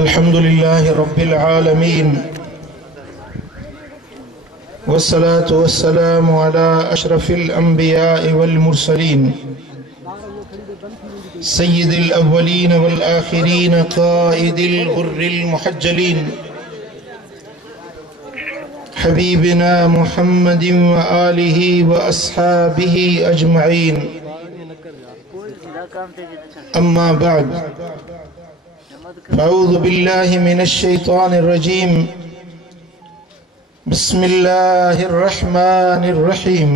अल्हम्दुलिल्लाहि रब्बिल आलमीन वस्सलातु वस्सलामु अला अशरफिल अंबिया'i वल मुरसलीन सय्यिदिल अव्वलीन वल आखिरीन क़ाइदिल गुर्रिल मुहज्जलीन हबीबिना मुहम्मदिन व आलिहि व अस्हाबिहि अजमईन। अम्मा बाद, अऊज़ु बिल्लाहि मिनश शैतानिर रजीम। बिस्मिल्लाहिर रहमानिर रहीम।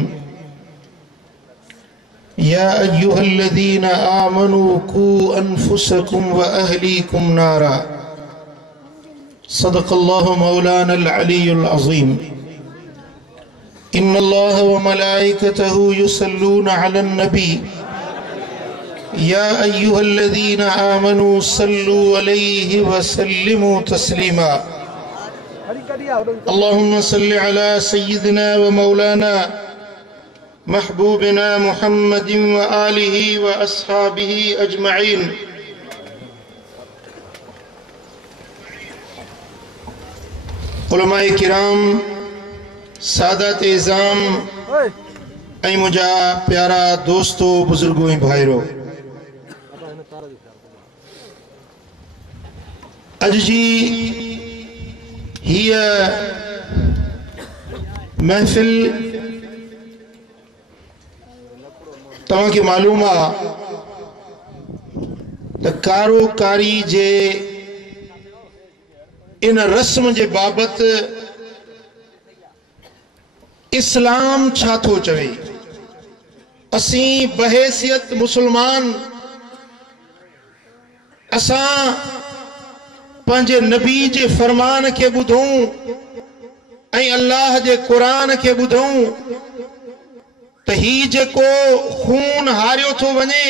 या अय्युहल्लज़ीना आमनू कू अनफुसकुम व अहलीकुम नारा। सदक़ल्लाहु मौलानल अलीयुल अज़ीम। इन्नल्लाह व मलाइकतहु युसल्लूना अलन नबी या अय्युहल्लज़ीना आमनू सल्लू अलैहि व सल्लिमू तस्लीमा। अल्लाहुम्मा सल्लि अला सय्यिदिना व मौलाना महबूबिना मुहम्मदिन व आलिहि व अस्हाबिहि अजमईन। उलमाए किराम, सादात इज़ाम ऐं मुझा प्यारा दोस्तों, बुजुर्गों ऐं भाइरों, अज जी हीअ महफ़िल तव्हांखे मालूम आहे त कारोकारी जे इन रस्म जे बाबति इस्लाम छा थो चवे। असीं बहैसियत मुसलमान असां पंहिंजे नबी जे फरमान खे ॿुधूं ऐं अल्लाह जे क़ुरान खे ॿुधूं त ही जेको खून हारियो थो वञे,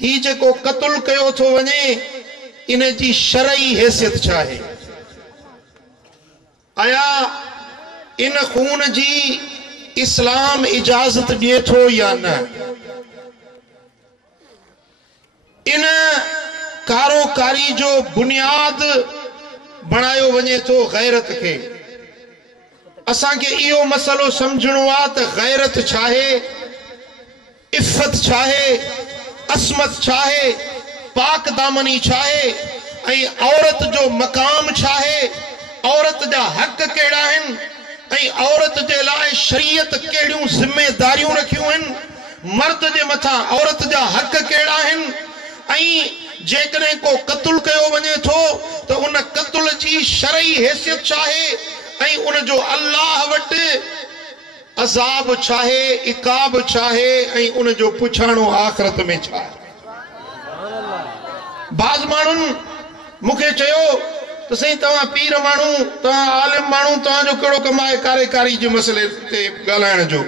ही जेको क़त्ल कयो थो वञे, इन जी शरई हैसियत छा आहे। आया इन खून जी इस्लाम इजाज़त ॾिए थो या न। इन कारोकारी जो बुनियाद बणायो वञे थो गैरत खे। असांखे इहो मसलो समझणो आहे त गैरत छा आहे, इफ़त छा आहे, असमत छा आहे, पाक दामनी छा आहे, ऐं औरत जो मकाम छा आहे, औरत जा हक़ कहिड़ा आहिनि ऐं औरत जे लाइ शरीयत कहिड़ियूं ज़िम्मेदारियूं रखियूं आहिनि, मर्द जे मथां औरत जा हक़ कहिड़ा आहिनि, ऐं जेकॾहिं को क़त्ल कयो वञे थो त उन क़त्ल जी शरई हैसियत छा आहे ऐं उन जो अल्लाह वटि अज़ाब छा आहे, इक़ाब छा आहे, ऐं उन जो पुछाणो आख़िरत में छा आहे। बाज़ माण्हुनि मूंखे चयो त साईं तव्हां पीर माण्हू, तव्हां आलिम माण्हू, तव्हांजो कहिड़ो कमु आहे कारेकारी जे मसइले ते ॻाल्हाइण जो।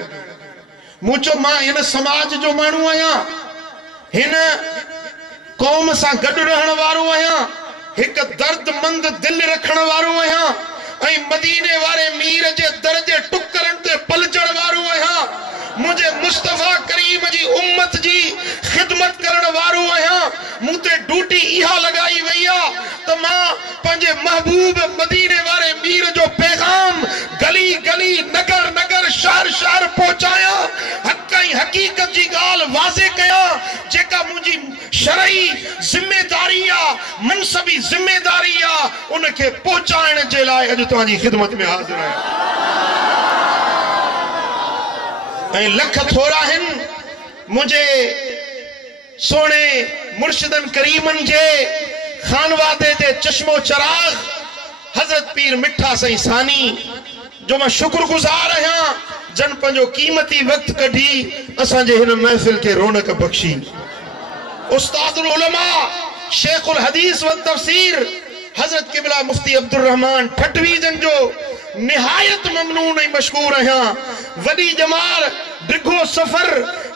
मूं चयो मां हिन समाज जो माण्हू आहियां, हिन क़ौम सां गॾु रहण वारो आहियां, हिकु दर्दमंद दिलि रखण वारो आहियां ऐं मदीने वारे मीर जे दर जे टुकरनि ते पलचण वारो आहियां। मुझे मुस्तफा करीम जी उम्मत जी खिदमत करण वारो आहियां। मूं ते ड्यूटी इहा लॻाई वई आहे त मां पंहिंजे महबूब मदीने वारे मीर जो पैगाम गली गली, नगर नगर, शहर शहर पहुचायां, हक़ ऐं हक़ीक़त जी ॻाल्हि वाज़े कयां। जेका मुंहिंजी शरई ज़िम्मेदारी आहे, मनसबी ज़िम्मेदारी आहे, उनखे पहुचाइण जे लाइ अॼु तव्हांजी खिदमत में हाज़िर आहियां। ऐं लख थोरा आहिनि मुंहिंजे सोणे मुर्शिदन करीमन जे खानवादे जे चश्मो चराग हज़रत पीर मिठा साईं सानी जो मां शुक्रगुज़ार आहियां, जन पंहिंजो क़ीमती वक़्तु कढी असांजे हिन महफ़िल खे रौनक बख़्शी। उस्तादुल उलमा, शेखुल हदीस व तफसीर हज़रत क़िबला मुफ्ती अब्दुल रहमान ठटवी जन जो निहायत ममनून ऐं मशकूर आहियां। वॾी जमाल, डिघो सफ़र,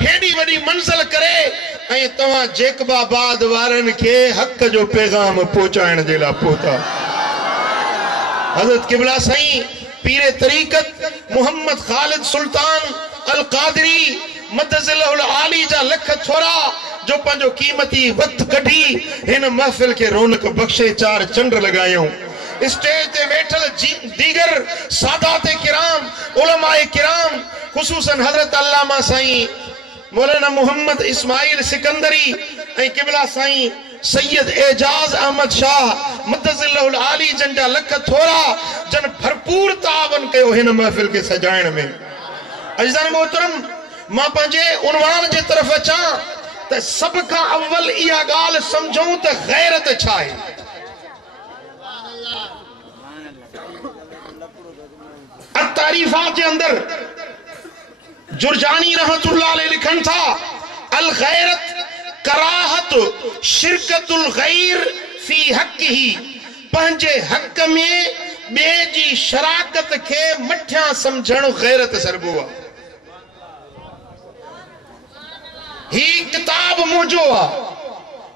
हेॾी वॾी मंज़िल करे ऐं तव्हां जेकबाबाद वारनि खे हक़ जो पैगाम पहुचाइण जे लाइ पहुता। हज़रत क़िबला साईं पीरे तरीक़त मोहम्मद ख़ालिद सुल्तान अल क़ादरी मदज़िलहुल आली जा लख थोरा जो पंहिंजो कीमती वक्त कढी हिन महफ़िल के रौनक बख्शे 4 चंड लगायूं। स्टेज ते वेठल दीगर सादात किराम, उलमाए किराम, खुसूसन हजरत अल्लामा साईं मौलाना मोहम्मद इस्माइल सिकंदरी ऐं किबला साईं सैयद एजाज अहमद शाह मुद्दज़िल्लहुल आली जन जा लख थोरा जन भरपूर तावन कयो हिन महफ़िल के सजाइण में। अज़ीज़ान मोहतरम, मां पंहिंजे उनवान जे तरफ़ अचां त सभ खां अव्वल इहा ॻाल्हि सम्झूं त गैरत छा आहे। तारीफ़ात जे अंदर जुरजानी रहमतुल्लाह अलैह लिखन था, अल गैरत कराहत शिरकतुल गैर फी हक़्क़िही, पंहिंजे हक़ में ॿिए जी शराकत खे मठियां सम्झण गैरत सरबो आहे। ही किताब मुंहिंजो आहे,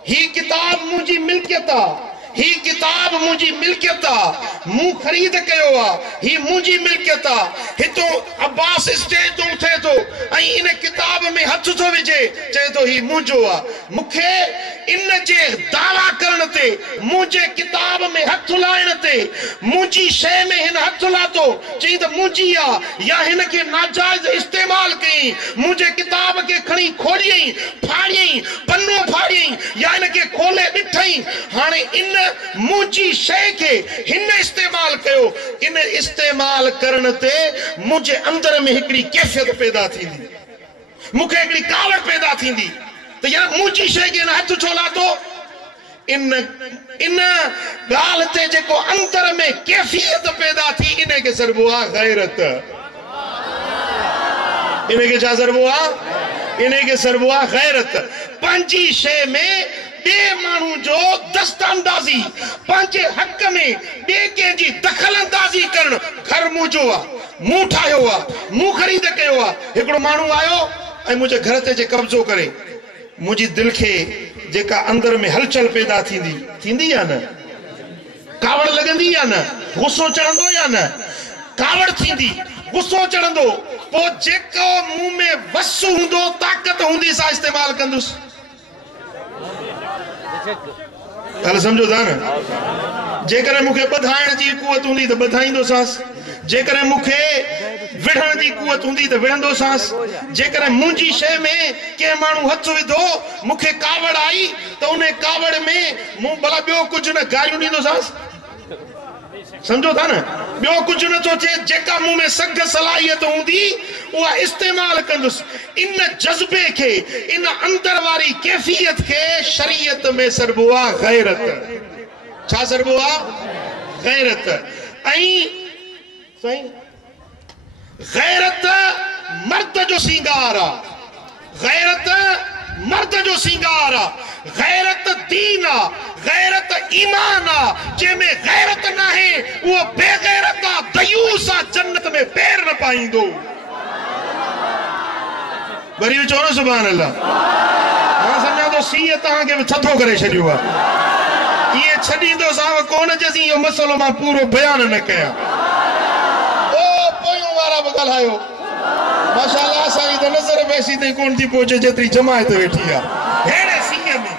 ही किताब मुंहिंजी मिल्कियत आहे, ही किताब मुंहिंजी मिल्कियत आहे, मूं ख़रीद कयो आहे, ही मुंहिंजी मिल्कियत आहे। हितो अब्बास स्टेज तो उठे थो ऐं इन किताब में हथ थो विझे, चए थो ही मुंहिंजो आहे। मूंखे इन जे दावा करण ते, मुंहिंजे किताब में हथ लाइण ते, मुंहिंजी शइ में हिन हथ लाथो, चई त मुंहिंजी आहे, या हिन खे नाजाइज़ इस्तेमाल कई, मुंहिंजे किताब खे खणी खोलियई, फाड़ियई, पन्नो फाड़ियई, या हिन खे खोले ॾिठई। हाणे इन मुंहिंजी शइ खे हिन इस्तेमाल कयो, इन इस्तेमाल करण ते मुंहिंजे अंदर में हिकिड़ी कैफ़ियत पैदा थींदी, मूंखे हिकिड़ी कावड़ पैदा थींदी त यार मुंहिंजी शइ खे हिन हथ छो लाथो। इन ॻाल्हि ते जेको अंदर में कैफ़ियत पैदा थी, इन खे सरबो आहे गैरत। इन खे छा सरबो आहे? इन खे सरबो आहे गैरत। पंहिंजी शइ में ॿिए माण्हू जो दस्तअंदाज़ी, पंहिंजे हक़ में ॿिए कंहिंजी दख़ल अंदाज़ी करणु, घर मुंहिंजो आहे, मूं ठाहियो आहे, मूं ख़रीद कयो आहे। हिकिड़ो माण्हू आयो ऐं मुंहिंजे घर ते जे कब्ज़ो करे, मुंहिंजी दिलि खे जेका अंदर में हलचल पैदा थींदी या न, कावड़ लॻंदी या न, गुस्सो चढ़ंदो या न, कावड़ थींदी, गुस्सो चढ़ंदो, पोइ जेको मूं में वस हूंदो, ताक़त हूंदी, सा इस्तेमाल कंदुसि। ॻाल्हि सम्झो था न? जेकर मूंखे ॿधाइण जी कुवत हूंदी त ॿधाईंदोसांसि, जेकर मूंखे विढ़ण जी कुवत हूंदी त विढ़ंदोसांसि। जेकर मुंहिंजी शइ में कंहिं माण्हू हथ विधो, मूंखे कावड़ आई त उन कावड़ में मूं भला ॿियो कुझु न गारियूं ॾींदोसांसि। समझो था न? ॿियो कुझु नथो थिए, जेका मूं में सख सलाहियत हूंदी उहा इस्तेमाल कंदुसि। इन जज़्बे खे, इन अंदर वारी कैफ़ियत खे शरीयत में सरबो आहे गैरत। छा सरबो आहे? गैरत। ऐं साईं, गैरत मर्द जो सिंगार आहे, गैरत मर्द जो सिंगार आहे, गैरत दीन आहे, गैरत ईमान आहे। जंहिंमें गैरत नाहे उहो बेगैरत आहे, दयूस आहे, जन्नत में पैर न पाईंदो। वरी बि चओ न सुभान अल्लाह। मां सम्झां थो सीउ तव्हांखे बि थधो करे छॾियो आहे। इहे छॾींदोसांव कोन जेसीं इहो मसइलो मां पूरो बयान न कयां। ओ पोयूं वारा बि ॻाल्हायो, माशाअल्लाह साईं त नज़र बेसी ताईं कोन थी पहुचे जेतिरी जमायत वेठी आहे। हेड़े सीउ में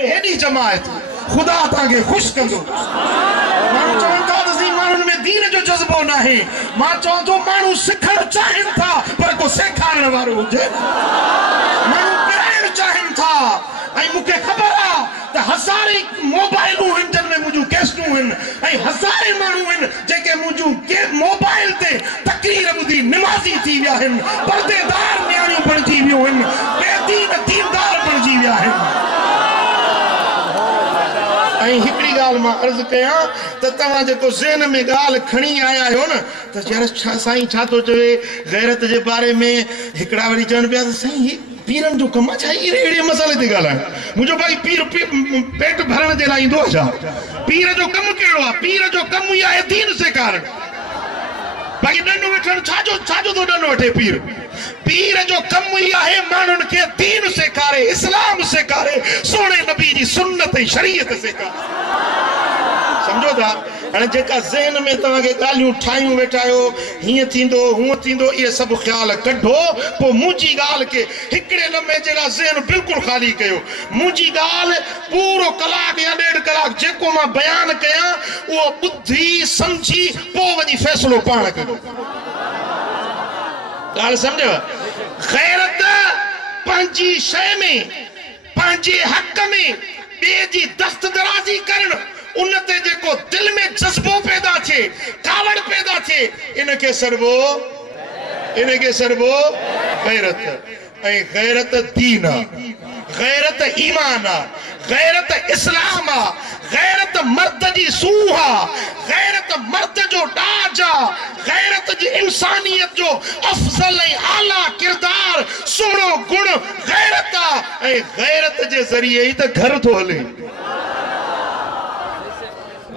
हेॾी जमायत, ख़ुदा तव्हांखे ख़ुशि कंदो। माण्हू चवनि था त सी माण्हुनि में दीन जो जज़्बो न आहे। मां चवां थो माण्हू सिखणु चाहिनि था, पर को सेखारण वारो हुजे। माण्हू पढ़ाइणु चाहिनि था, ऐं मूंखे ख़बर आहे त हज़ारे मोबाइलूं आहिनि जिन में मुंहिंजूं कैसेटूं आहिनि, ऐं हज़ारे माण्हू आहिनि जेके मुंहिंजूं मोबाइल ते तक़रीर ॿुधी निमाज़ी थी विया आहिनि, पर्देदार नियाणियूं बणिजी वियूं आहिनि, बेदीन दीनदार बणिजी विया आहिनि। ऐं हिकिड़ी ॻाल्हि मां अर्ज़ु कयां त तव्हां जेको ज़हन में ॻाल्हि खणी आया आहियो न, त यार छा साईं छा थो चवे गैरत जे बारे में। हिकिड़ा वरी चवनि पिया त साईं ही पीरनि जो कमु आहे छा? अहिड़े मसाले ते ॻाल्हाइण। मुंहिंजो भाई पीर पेट भरण जे लाइ ईंदो आहे छा? पीर जो कमु कहिड़ो आहे? पीर जो कमु इहा आहे दीन सेखारण। बाक़ी ॾंड वठणु छाजो थो ॾंड वठे पीर? पीर जो कमु ई आहे माण्हुनि खे दीन सेखारे, इस्लाम सेखारे, सोणे नबी जी सुन्नत ऐं शरीयत सेखारे। समझो था? हाणे जेका ज़हन में तव्हांखे ॻाल्हियूं ठाहियूं वेठा आहियो, हीअं थींदो हूअं थींदो, इहे सभु ख़्याल कढो, पोइ मुंहिंजी ॻाल्हि खे हिकिड़े लम्हे जे लाइ ज़हन बिल्कुलु ख़ाली कयो। मुंहिंजी ॻाल्हि पूरो कलाक या 1.5 कलाक जेको मां बयानु कयां उहो ॿुधी सम्झी पोइ वञी फ़ैसिलो पाण कयो। ॻाल्हि सम्झव? ग़ैरत पंहिंजी शइ में, पंहिंजे हक़ में ॿिए जी दस्तदराज़ी करणु, उन ते जेको दिल में जज़्बो पैदा थिए, कावड़ पैदा थिए, इनखे सरबो गैरत। ऐं गैरत दीन आ, गैरत ईमान आ, गैरत इस्लाम आ, गैरत मर्द जी सूह आ, गैरत मर्द जो डाज आ, गैरत जी इंसानियत जो अफजल ऐं आला किरदार, सुहिणो गुण गैरत आ। ऐं गैरत जे ज़रिए ई त घर थो हले।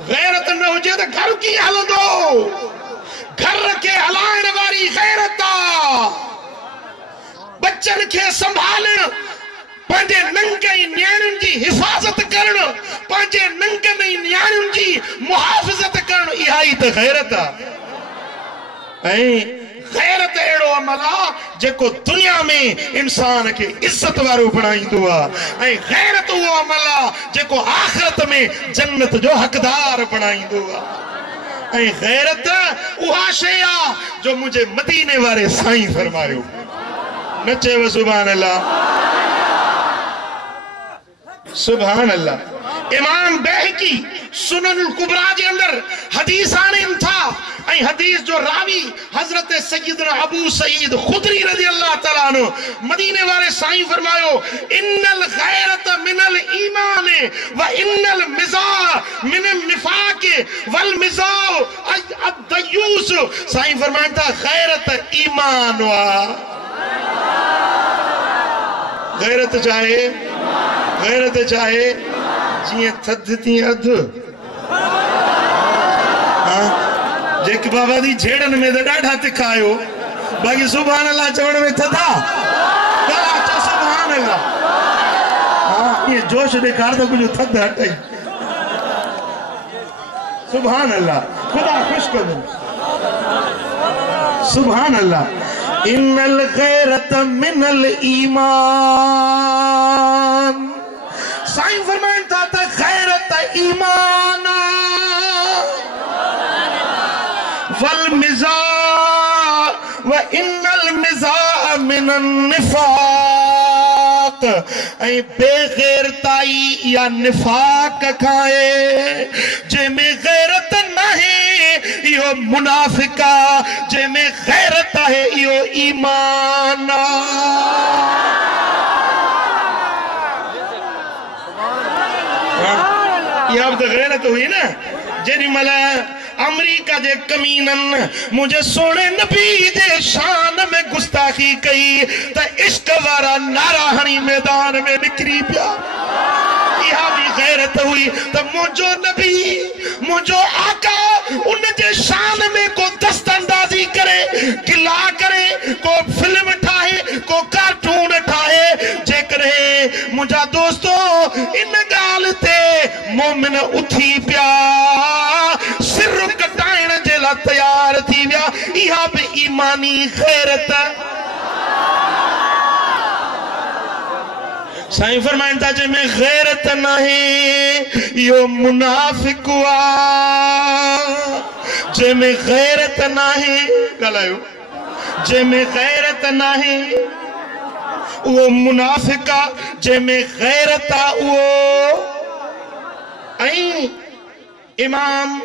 गैरत न हुजे त घर कीअं हलंदो? घर खे हलाइण वारी गैरत आ। बच्चन खे संभालण, पंहिंजे नंगई न्याणियुनि जी हिफ़ाज़त करण, पंहिंजे नंगई न्याणियुनि जी मुहाफ़िज़त करण, इहा ई त गैरत आ। ऐं गैरत अहिड़ो अमल आ जेको दुनिया में इंसान खे इज़त वारो बणाईंदो आ, ऐं गैरत उहो अमल आ जेको आख़िरत में जन्नत जो हक़दार बणाईंदो आ। ऐं गैरत उहा शइ आ जो मुंहिंजे मदीने वारे साईं फरमायो। न चयो सुभान अल्लाह, सुभान अल्लाह। इमाम बैहकी सुननुल कुबरा जे अंदर हदीस आणनि था, ऐं हदीस जो रावी हजरत सैयदना अबू सईद खुदरी रज़ी अल्लाह तआला अन्हु, मदीने वाले साईं फरमायो, इन्नल गैरत मिनल ईमान व इन्नल मिज़ा मिनल निफाक वल मिज़ा अद-दयूस। साईं फरमाइनि था गैरत ईमान वा। गैरत चाहे जीअं थधि तीअं अधु। जेके बाबा दी झेड़न में त ॾाढा तिखा आहियो, बाक़ी सुभान अल्लाह चवण में थधा। सुभान अल्लाह। हाँ, ये जोश ॾेखार त कुझु थधि हटई। सुभान अल्लाह, खुदा खुश कंदो। सुभान अल्लाह। इन्नल गैरत मिनल ईमान। साईं फरमाइनि था त गैरत ईमान वल मिज़ा व इन्नल मिज़ा मिनन निफाक। ऐं बेगैरताई या निफाक खाए जंहिंमें गैरत नाहे इहो मुनाफिका, जंहिंमें गैरत आहे इहो ईमान आ। इहा बि त गैरत हुई न। जेॾी महिल अमेरिका जे कमीनन मुझे सोने नबी जे शान में गुस्ताखी कई त इश्क वारा नारा हणी मैदान में निकरी पिया। इहा भी गैरत हुई त मुझो नबी, मुझो आका उन जे शान में को दस्तंदाजी करे, गिला करे, को फिल्म ठाहे, को कार्टून ठाहे। जेकरे मुझा दोस्तों इन गाल ते मोमिन उथी पिया, सिर कटाइण जे लाइ तैयार थी विया। इहा भी ईमानी गैरत। साईं फरमाइनि था जंहिंमें गैरत नाहे इहो मुनाफिक आ। जंहिंमें गैरत नाहे, ॻाल्हायो, जंहिंमें गैरत नाहे उहो मुनाफिक आ, जंहिंमें गैरत आ उहो। ऐं इमाम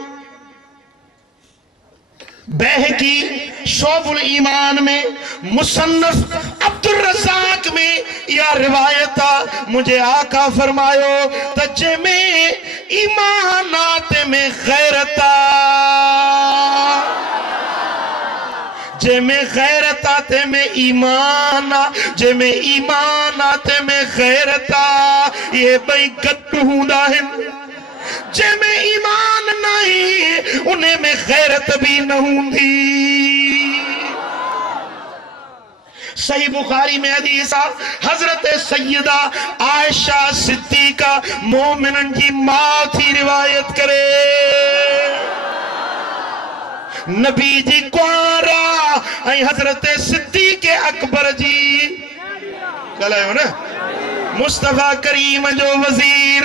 बैहकी शोबुल ईमान में, मुसन्नफ अब्दुल रज़ाक में यह रिवायत आ, मुझे आका फरमायो त जंहिंमें ईमानात में गैरत आ, जंहिंमें गैरत आ तंहिंमें ईमान आ, जंहिंमें ईमान आ तंहिंमें गैरत आ। इहे ॿई गॾु हूंदा आहिनि। जंहिंमें ईमान नहीं उन्हें में गैरत भी न होंगी। सही बुखारी में हदीस आ, हजरत सैयदा आयशा सिद्दीका मोमिनन की मां थी रिवायत करे। नबी जी कुआरा ऐं हज़रत सिद्दीक़ अकबर जी ॻाल्हायो न मुस्तफ़ा करीम जो वज़ीर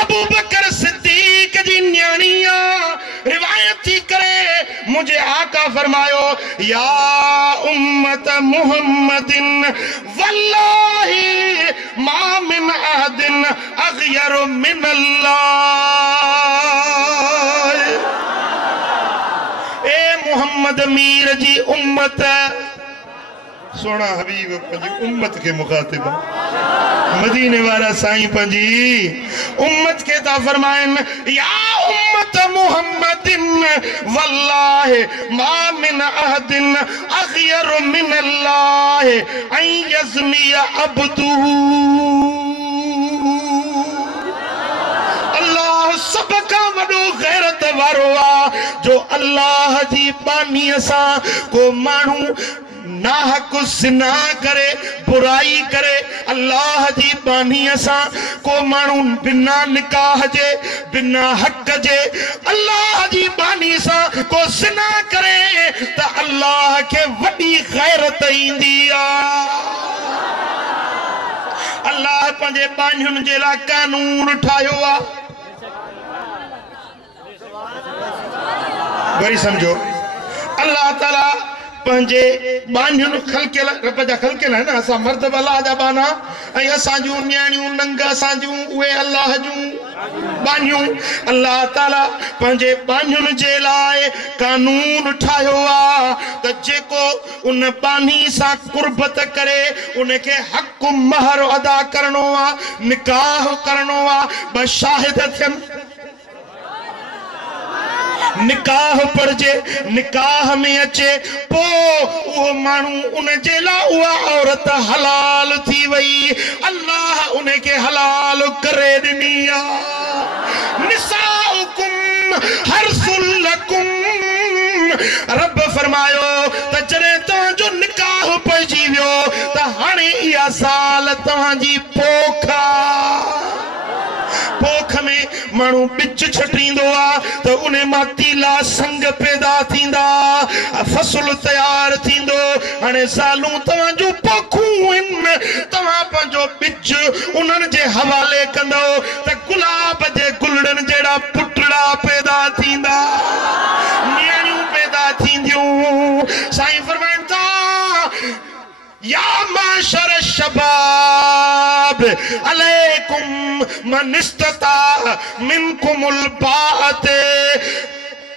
अबू बकर सिद्दीक़ जी न्याणिया रिवायत थी करे मुझे आका फरमायो या उम्मत मुहम्मदिन वल्लाही मा मिन अहदिन अग़यर मिन अल्लाह। ए मुहम्मद मीर जी उम्मत सोना हबीब पंजी उम्मत के मुखातिब मदीने वाला साईं पंजी उम्मत के ता फरमाइन या उम्मत मुहम्मदिन वल्लाहि मा मिन अहदिन अग़यर मिन अल्लाह अन यज़नी अब्दुहु। अल्लाह सब का वडो गैरत वारो आ जो अल्लाह जी बानी सा को मानू नाहक ज़िना करे बुराई करे अल्लाह जी बानी सा को मानू बिना निकाह जे बिना हक जे अल्लाह जी बानी सा को ज़िना करे त अल्लाह के वडी गैरत इंदी आ। अल्लाह पंजे बानियुन जे ला कानून ठायो आ। वरी समझो अल्लाह ताला पंजे बानियुन खलकेल रब जा खलकेल है ना असा मर्द अल्लाह जा बाना ऐं असा जू न्याणियूं नंग असा जू उहे अल्लाह जू बानियूं अल्लाह ताला पंजे बानियुन जे लाए कानून ठायो आ त जेको उन बानी सा कुर्बत करे उनके हक महर अदा करनो आ निकाह करनो आ ब शाहिद थियन निकाह पढ़जे निकाह में अचे पो वो मानू उन जेला उआ औरत हलाल थी वई अल्लाह उनके हलाल करे दिनिया। निसाउकुम हर्सुल लकुम रब फरमायो त जरे तो जो निकाह पइजी वियो त हाणे इया साल तव्हांजी पोखा पोख में मानू बिच छटींदो आ तो उन्हें मातीला संग पैदा थींदा फसल तैयार थींदो हाणे सालू तव्हां जो पोखूं इन तव्हां पंहिंजो बिच उन्हनि जे हवाले कंदो त गुलाब जे गुलड़न जहिड़ा पुटड़ा पैदा थींदा नियाणियूं पैदा थींदियूं। साईं फरमाइनि था या माशर शबाब अलैकुम मन इस्तता मिनकुमुल बाअत।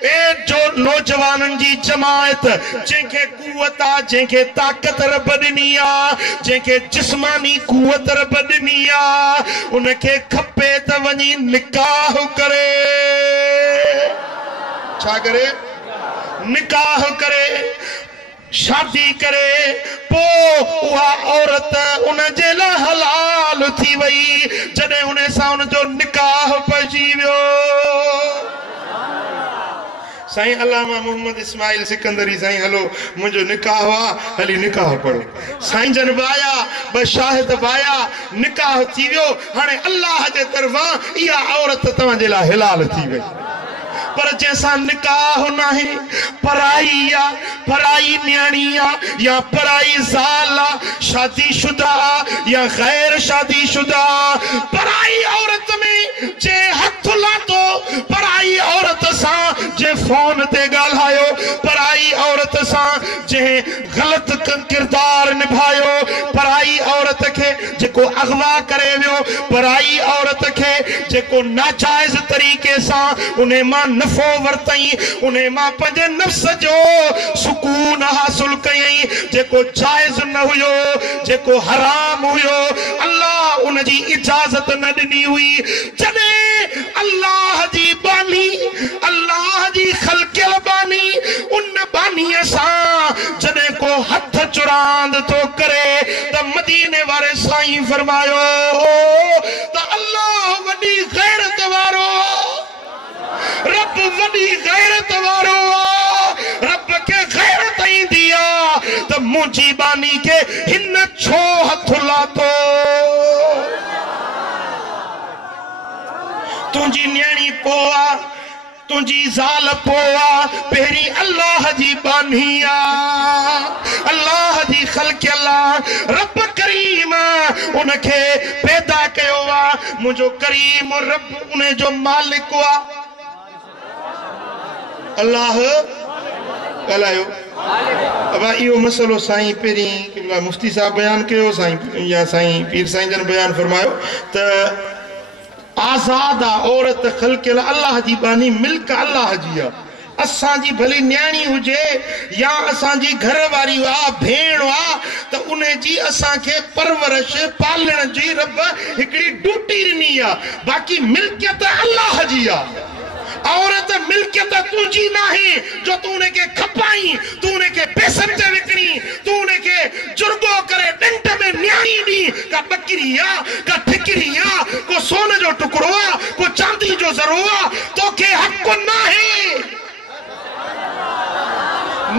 ए जो नौजवानन जी जमायत जेके कुवत आ जेके ताकत रब ॾिनी आ जेके जिस्मानी कुवत रब ॾिनी आ उनके खपे त वञी निकाह करे छा करे निकाह करे शादी करे पो उहा औरत उन जे लाइ हलाल थी वई जॾहिं उन सां उन जो निकाह पइजी वियो। साईं अल्लामा मोहम्मद इस्माइल सिकंदरी साईं हलो मुंहिंजो निकाह आ हली निकाह पढ़ो साईं जन बाया ब शाहिद बाया निकाह थी वियो हाणे अल्लाह जे तरफ़ां इहा औरत तव्हां जे लाइ हलाल थी वई पर जैसा निकाह नहीं पराई या पराई न्याणिया या पराई ज़ाला शादीशुदा या गैर शादीशुदा पराई औरत में जे हथ लातो पराई औरत सा जे फोन ते गाल्हायो पराई औरत सा जे गलत किरदार निभायो पराई औरत के जेको अगवा करे वियो पराई औरत के जेको नाजायज तरीके सा उन्हें मां नफो वरतई उन्हें मां पंहिंजे नफ्स जो सुकून हासिल कयई जेको जायज न हुयो जेको हराम हुयो अल्लाह उन जी इजाजत न ॾिनी हुई जॾहिं अल्लाह जी बानी अल्लाह जी खलकियल बानी उन बानीअ सां जॾहिं को हथ चुरांद तो करे त मदीने वारे साईं फरमायो त अल्लाह वॾी गैरत वारो रब वॾी गैरत वारो रब के गैरत ईंदी आ त मुंहिंजी बानी के हिन छो हथ लातो तुंहिंजी न्याणी पो आ तुझी ज़ाल पोआ पहिरी अल्लाह जी बानिया अल्लाह जी ख़ल्क़ अल्लाह रब करीम उनखे पैदा कयो आ मुझो करीम रब उन्हें जो मालिक हुआ अल्लाह ॻाल्हायो अब इहो मसलो साईं पहिरीं मुफ्ती साहब बयान कयो साईं या साईं पीर साईं जन बयान फरमायो त आज़ाद आ औरत ख़ल्क़ अल्लाह जी बानी मिल्क अल्लाह जी आ असां जी भली न्याणी हुजे या असां जी घर वारी वा भेण वा त उन्हें जी असां के परवरिश पालण जी रब हिकड़ी ड्यूटी ॾिनी आ बाक़ी मिल्कियत अल्लाह जी आ औरत मिल्कियत तुझी नहीं जो तूने के खपाई तूने के पैसन ते विकणी तूने के जुर्गो करे डंट में न्याणी दी का बकरिया का ठिकरिया को सोने जो टुकड़ो को चांदी जो जरूआ तो के हक नहीं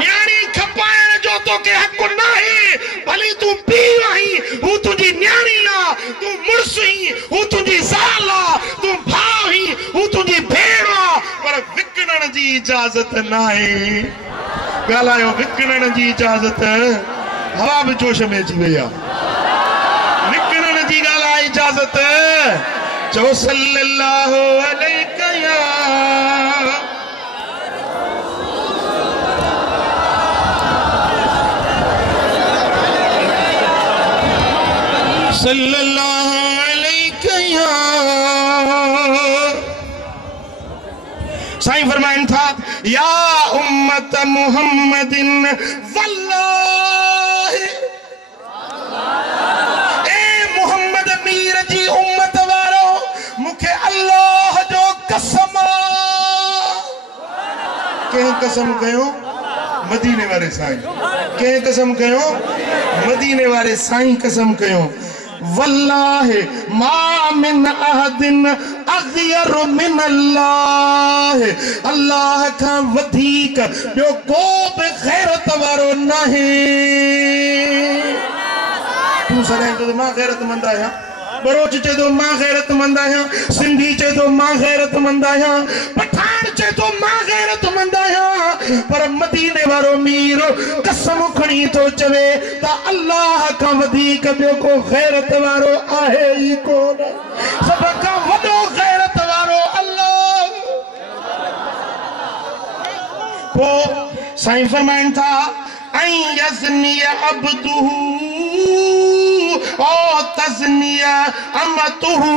न्याणी खपाइण जो तो के हक नहीं भली तू पी वही हूं तुझी न्याणी आ तू मुर्स ही हूं तुझी ज़ाल आ तू भाउ ही हूं तुझी भेण आ पर विकणण जी इजाजत नहीं ॻाल्हायो विकणण जी इजाजत हवा भी जोश में अची वई आहे विकणण जी ॻाल्हि इजाजत चओ सल्लल्लाहु अलैहि या सल्लल्लाहु अलैहि या साईं फरमाइन था या उम्मत मुहम्मदिन वल्लाहि ए मुहम्मद मीर जी उम्मत वारो मुखे अल्लाह जो कसम के कसम कयो मदीने वाले साईं के कसम कयो मदीने वाले साईं कसम कयो वल्लाहि मा मिन अहदिन अग़यर मिन अल्लाह अल्लाह का वधीक जो को भी गैरत वारो नहीं तू सदाई तो मां गैरतमंद आया बरोच चे तो मां गैरतमंद आया सिंधी चे तो मां गैरतमंद आया पठान चे तो मां गैरतमंद आया पर मदीने वारो मीर कसम खणी तो चवे ता अल्लाह का वधीक ॿियो को गैरत वारो आहे ई कोन सब का वॾो गैरत वारो अल्लाह को साईं फरमाइन था ऐं यज़नी अब्दुहु ओ तज़निया अमतुहु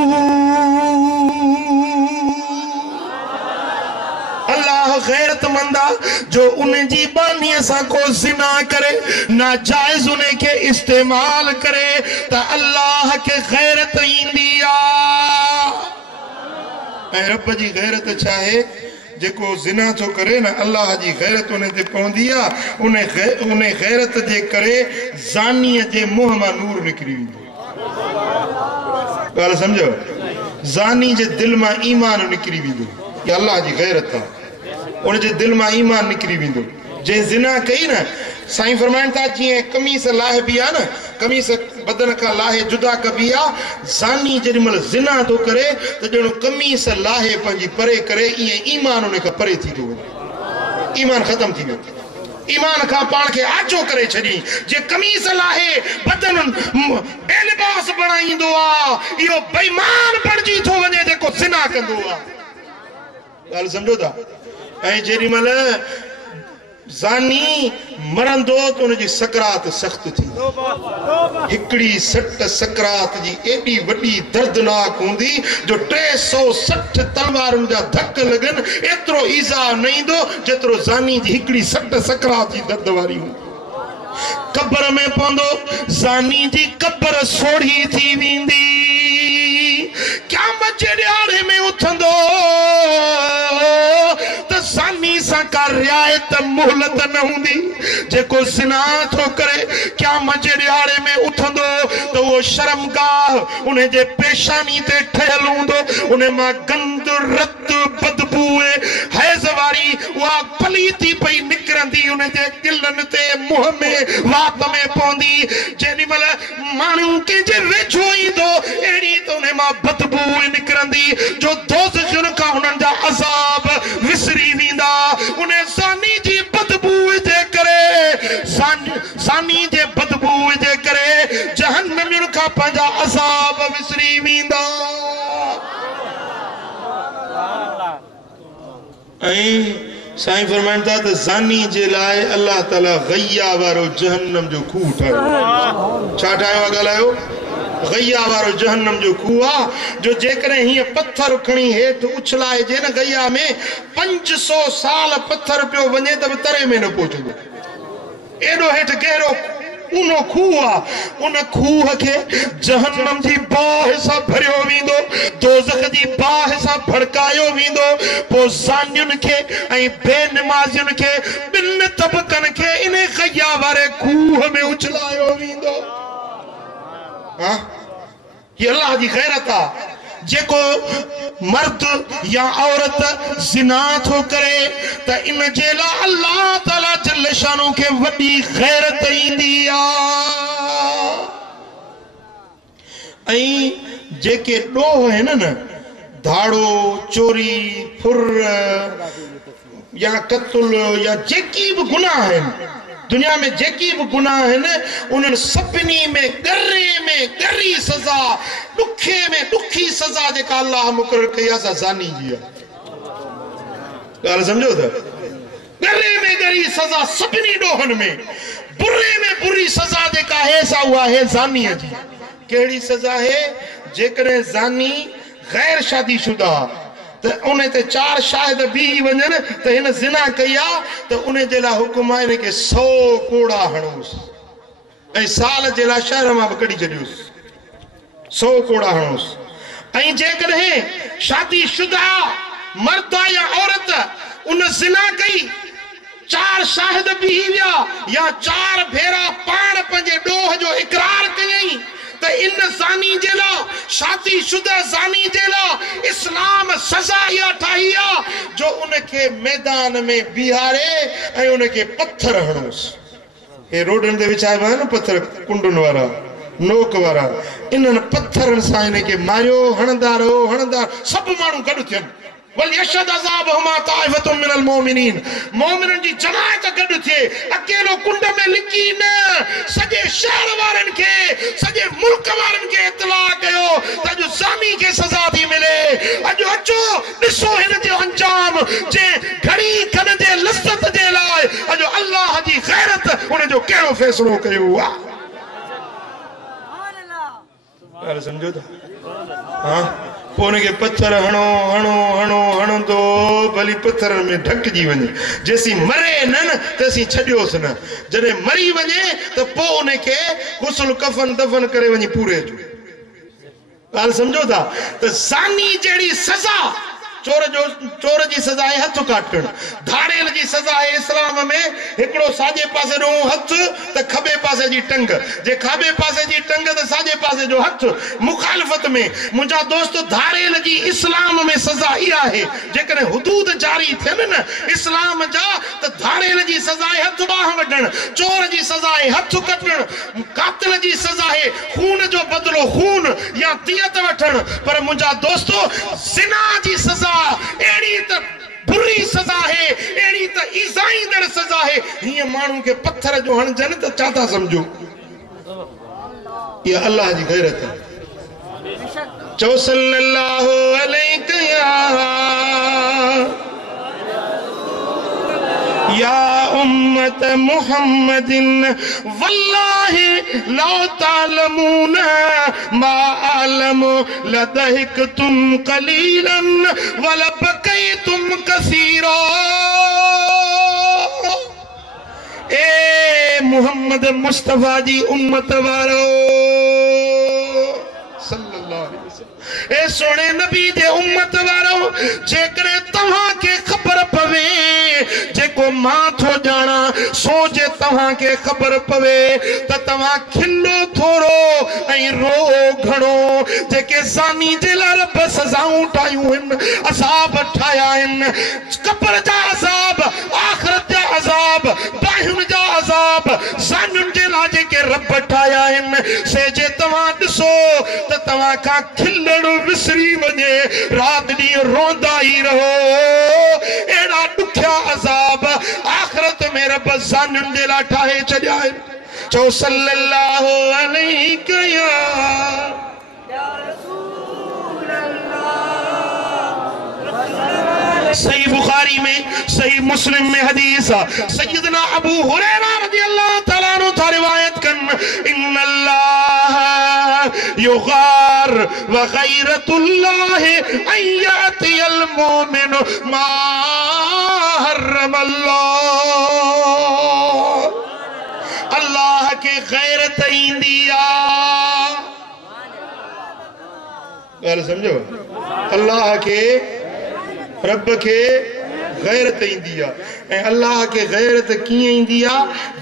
अल्लाह गैरतमंद जो उन जी बानीअ सां को ज़िना करे नाजायज़ उन के इस्तेमाल करे त अल्लाह के गैरत ईंदी आ ऐं रब जी गैरत चाहे जेको ज़िना थो करे न अल्लाह जी गैरत उन ते पवंदी आ उन गैरत जे करे ज़ानीअ जे मुंह मां नूर निकिरी वेंदो ॻाल्हि सम्झो ज़ानी जे दिल मां ईमान निकिरी वेंदो ये अल्लाह जी गैरत आहे उन जे दिल मां ईमान निकिरी वेंदो जे ज़िना कई न साईं फरमाइनि था जीअं कमीस लाहे बि आहे न कमीस बदन खां लाहे जुदा कबी आहे ज़ानी जेॾीमहिल ज़िना थो करे त ॼणो कमीस लाहे पंहिंजी परे करे ईअं ईमान उन खां परे थी थो वञे ईमान ख़तम थी वियो ईमान खां पाण खे आजो करे छॾी जे कमीस लाहे बदन बेलिबास बणाईंदो आहे इहो बेईमान बणिजी थो वञे जेको ज़िना कंदो आहे ॻाल्हि सम्झो था ऐं जेॾीमहिल ज़ानी मरंदो त उनजी सकरात सख्त थी हिकड़ी सट सकरात जी एडी वडी दर्दनाक हुंदी जो 360 तलवारुनि जा धक लगन एतिरो ईज़ा न ईंदो जेतिरो ज़ानी जी हिकड़ी सट सकरात जी दर्द वारी हुंदी कब्र में पवंदो ज़ानी जी कब्र सोढ़ी थी वेंदी क़यामत जे ॾियारे में उथंदो त ज़ानी सां का रियायत मोहलत न हूंदी जेको ज़िना थो करे क़यामत जे ॾियारे में उथंदो त उहो शर्मगाह उन जे पेशानी ते ठहियल हूंदो उन मां गंद रत बदबू हैज़ वारी उहा पलीती पई निकिरंदी उन जे दिलनि ते मुंह में वात में पवंदी जेॾीमहिल माण्हू कंहिंजे वेझो ईंदो अहिड़ी त उन मां बदबू निकिरंदी जो दोज़ जुन खां हुननि जा अज़ाब विस साईं फरमाइनि था त ज़ानी जे लाइ अल्लाह ताला गैया वारो जहन्नम जो खूह ठाहियो। छा ठाहियो आहे ॻाल्हायो? गैया वारो जहन्नम जो खूह आहे जो जेकॾहिं हीअं पत्थर खणी हेठि उछलाइजे न गैया में 500 साल पत्थर पियो वञे त बि तरे में न पहुचंदो। एॾो हेठि गहरो उनो खूह आहे। उन खूह खे जहन्नम जी बाहि सां भरियो वेंदो, दोज़ख जी बाहि सां भड़कायो वेंदो। पोइ ज़ानियुनि खे ऐं बेनमाज़ियुनि खे ॿिनि तबक़नि खे इन गैया वारे खूह में उछलायो वेंदो। ये अल्लाह जी गैरत आहे। जेको मर्द या औरत ज़िना थो करे त इन जे लाइ अल्लाह ताला जल शानो खे वॾी गैरत ईंदी आहे। ऐं जेके ॾोह आहिनि न, धाड़ो, चोरी, फुर या क़त्ल या जेकी बि गुनाह आहिनि दुनिया में, जेकी बि गुनाह आहिनि उन्हनि सभिनी में गरी सज़ा, ॾुखे में ॾुखी सज़ा जेका अल्लाह मुक़ररु कई आहे ज़ानी जी आहे। ॻाल्हि सम्झो त? गरे में गरी सज़ा सभिनी ॾोहनि में, बुरे में बुरी सज़ा जेका आहे सा उहा आहे ज़ानीअ जी। कहिड़ी सज़ा आहे? जेकॾहिं ज़ानी गैर शादीशुदा त उन ते 4 शाहिद बीही वञनि त हिन ज़िना कई आहे त उन जे लाइ हुकुम आहे हिनखे 100 कोड़ा हणोसि ऐं साल जे लाइ शहर मां बि कढी छॾियोसि। 100 कोड़ा हणोसि। ऐं जेकॾहिं शादीशुदा मर्द या औरत उन ज़िना कई, 4 शाहिद बीही विया या 4 भेरा पाण पंहिंजे ॾोह जो इक़रार कयई त इन ज़ानी जे लाइ, शादीशुदा ज़ानी जे लाइ इस्लाम सज़ा इहा ठाही आहे जो उनखे मैदान में बीहारे ऐं उनखे पत्थर हणोसि। हे रोडनि ते विछाइबा आहिनि पत्थर, कुंडुनि वारा, नोक वारा, इन्हनि पत्थरनि सां हिनखे मारियो। हणंदा रहो, सभु माण्हू गॾु थियनि। वलियशद अज़ाबहुमा ताइफ़तुम मिनल मोमिनीन, मोमिननि जी जमात गॾु थिए। अकेलो कुंड में लिकी न, सॼे शहर वारनि खे, सॼे मुल्क वारनि खे इतलाह कयो त अॼु ज़ानी खे सज़ा थी मिले। अॼु अचो ॾिसो हिन जो अंजाम, जे घड़ी खन जे लज़्ज़त जे लाइ अॼु अल्लाह जी गैरत उन जो कहिड़ो फ़ैसिलो कयो आहे। ॻाल्हि सम्झो था? पोइ हुनखे पत्थर हणंदो भली पत्थरनि में ढकिजी वञे। जेसीं मरे न तेसीं छॾियोसि न। जॾहिं मरी वञे त पोइ उनखे गुस्ल कफन दफन करे वञी पूरे जो। ॻाल्हि सम्झो था? त ज़ानी जहिड़ी सज़ा, चोर जी सज़ा आहे हथ काटणु, धाड़ेल जी सज़ा आहे इस्लाम में हिकिड़ो साॼे पासे ॾों हथ त खॿे पासे जी टंग, जे खाॿे पासे जी टंग त साॼे पासे जो हथ। मुखालफ़त में मुंहिंजा दोस्त, धाड़ेल जी इस्लाम में सज़ा इहा आहे। जेकॾहिं हुदूद जारी थियनि न इस्लाम जा त धाड़ेल जी सज़ा आहे हथ ॿांह वढणु, चोर जी सज़ा आहे हथ कटणु, कातिल जी सज़ा आहे खून जो बदिलो खून या दियत वठणु। पर मुंहिंजा दोस्तो, ज़िना जी सज़ा एड़ी त बुरी सज़ा है, एड़ी त ईज़ाईंदड़ सज़ा है। हीअं माण्हू खे पत्थर जो हणजनि त छा था सम्झो? इहा अल्लाह जी गैरत है। चओ सल्लल्लाहु अलैहि या उम्मत मुहम्मदिन वल्लाहि ला तालमून मा आलमु लदहिकतुम कलीलन वलबकैतुम कसीरा। ए मुहम्मद मुस्तफा जी उम्मत वारो सल्लल्लाहु अलैहि वसल्लम, ए सोने नबी जे उम्मत वारो, जेकॾहिं तव्हां खे ख़बर पवे जेको मां थो ॼाणा, सो जे तव्हां खे ख़बर पवे त तव्हां खिलो थोरो ऐं रो घणो। जेके ज़ानी जे लाइ रब सज़ाऊं ठाहियूं आहिनि, अज़ाब ठाहिया आहिनि, कब्र जा अज़ाब, आख़िरत जा अज़ाब, बाहियुनि जा अज़ाब, ज़ानियुनि जे लाइ जेके रब ठाहिया आहिनि, से जे तव्हां ॾिसो त तव्हां खां खिलणु विसरी वञे, राति ॾींहुं रोंदा ई रहो। अहिड़ा ॾुखिया अज़ाब आख़िरत में रब ज़ानियुनि जे लाइ ठाहे छॾिया आहिनि। चओ सल्लल्लाहु अलैहि सही बुखारी में, सही मुस्लिम में हदीस सैयदना अबू हुरैरा रज़ियल्लाहु तआला अन्हु था रिवायत कन, इन्नल्लाह युगार व गैरतुल्लाह अन यातियल मोमिन मा हर्रमल्लाह। अल्लाह के गैरत इंदिया, गल समझो, अल्लाह के रब के गैरत इंदिया। अल्लाह के गैरत किए इंदिया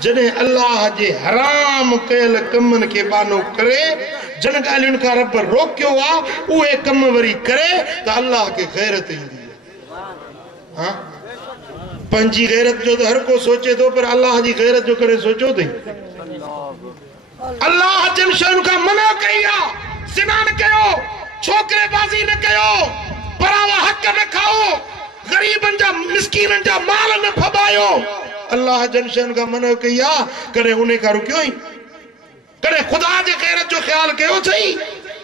जने अल्लाह जे हराम कयल कमन के बानो करे, जन गालियुन का रब रोक्यो आ उहे कम वरी करे तो अल्लाह के गैरत इंदिया। हाँ पंजी गैरत जो तो हर को सोचे तो, पर अल्लाह जी गैरत जो करे सोचो थी। अल्लाह जन शन का मना कया, जिना न कयो, छोकरेबाजी न कयो, परावा हक न खाओ, गरीबन जा मिस्कीनन जा माल न फबायो। अल्लाह जन शन का मना कया, करे उन्हें का रुक्यो ही, करे खुदा जे गैरत जो ख्याल कयो सही।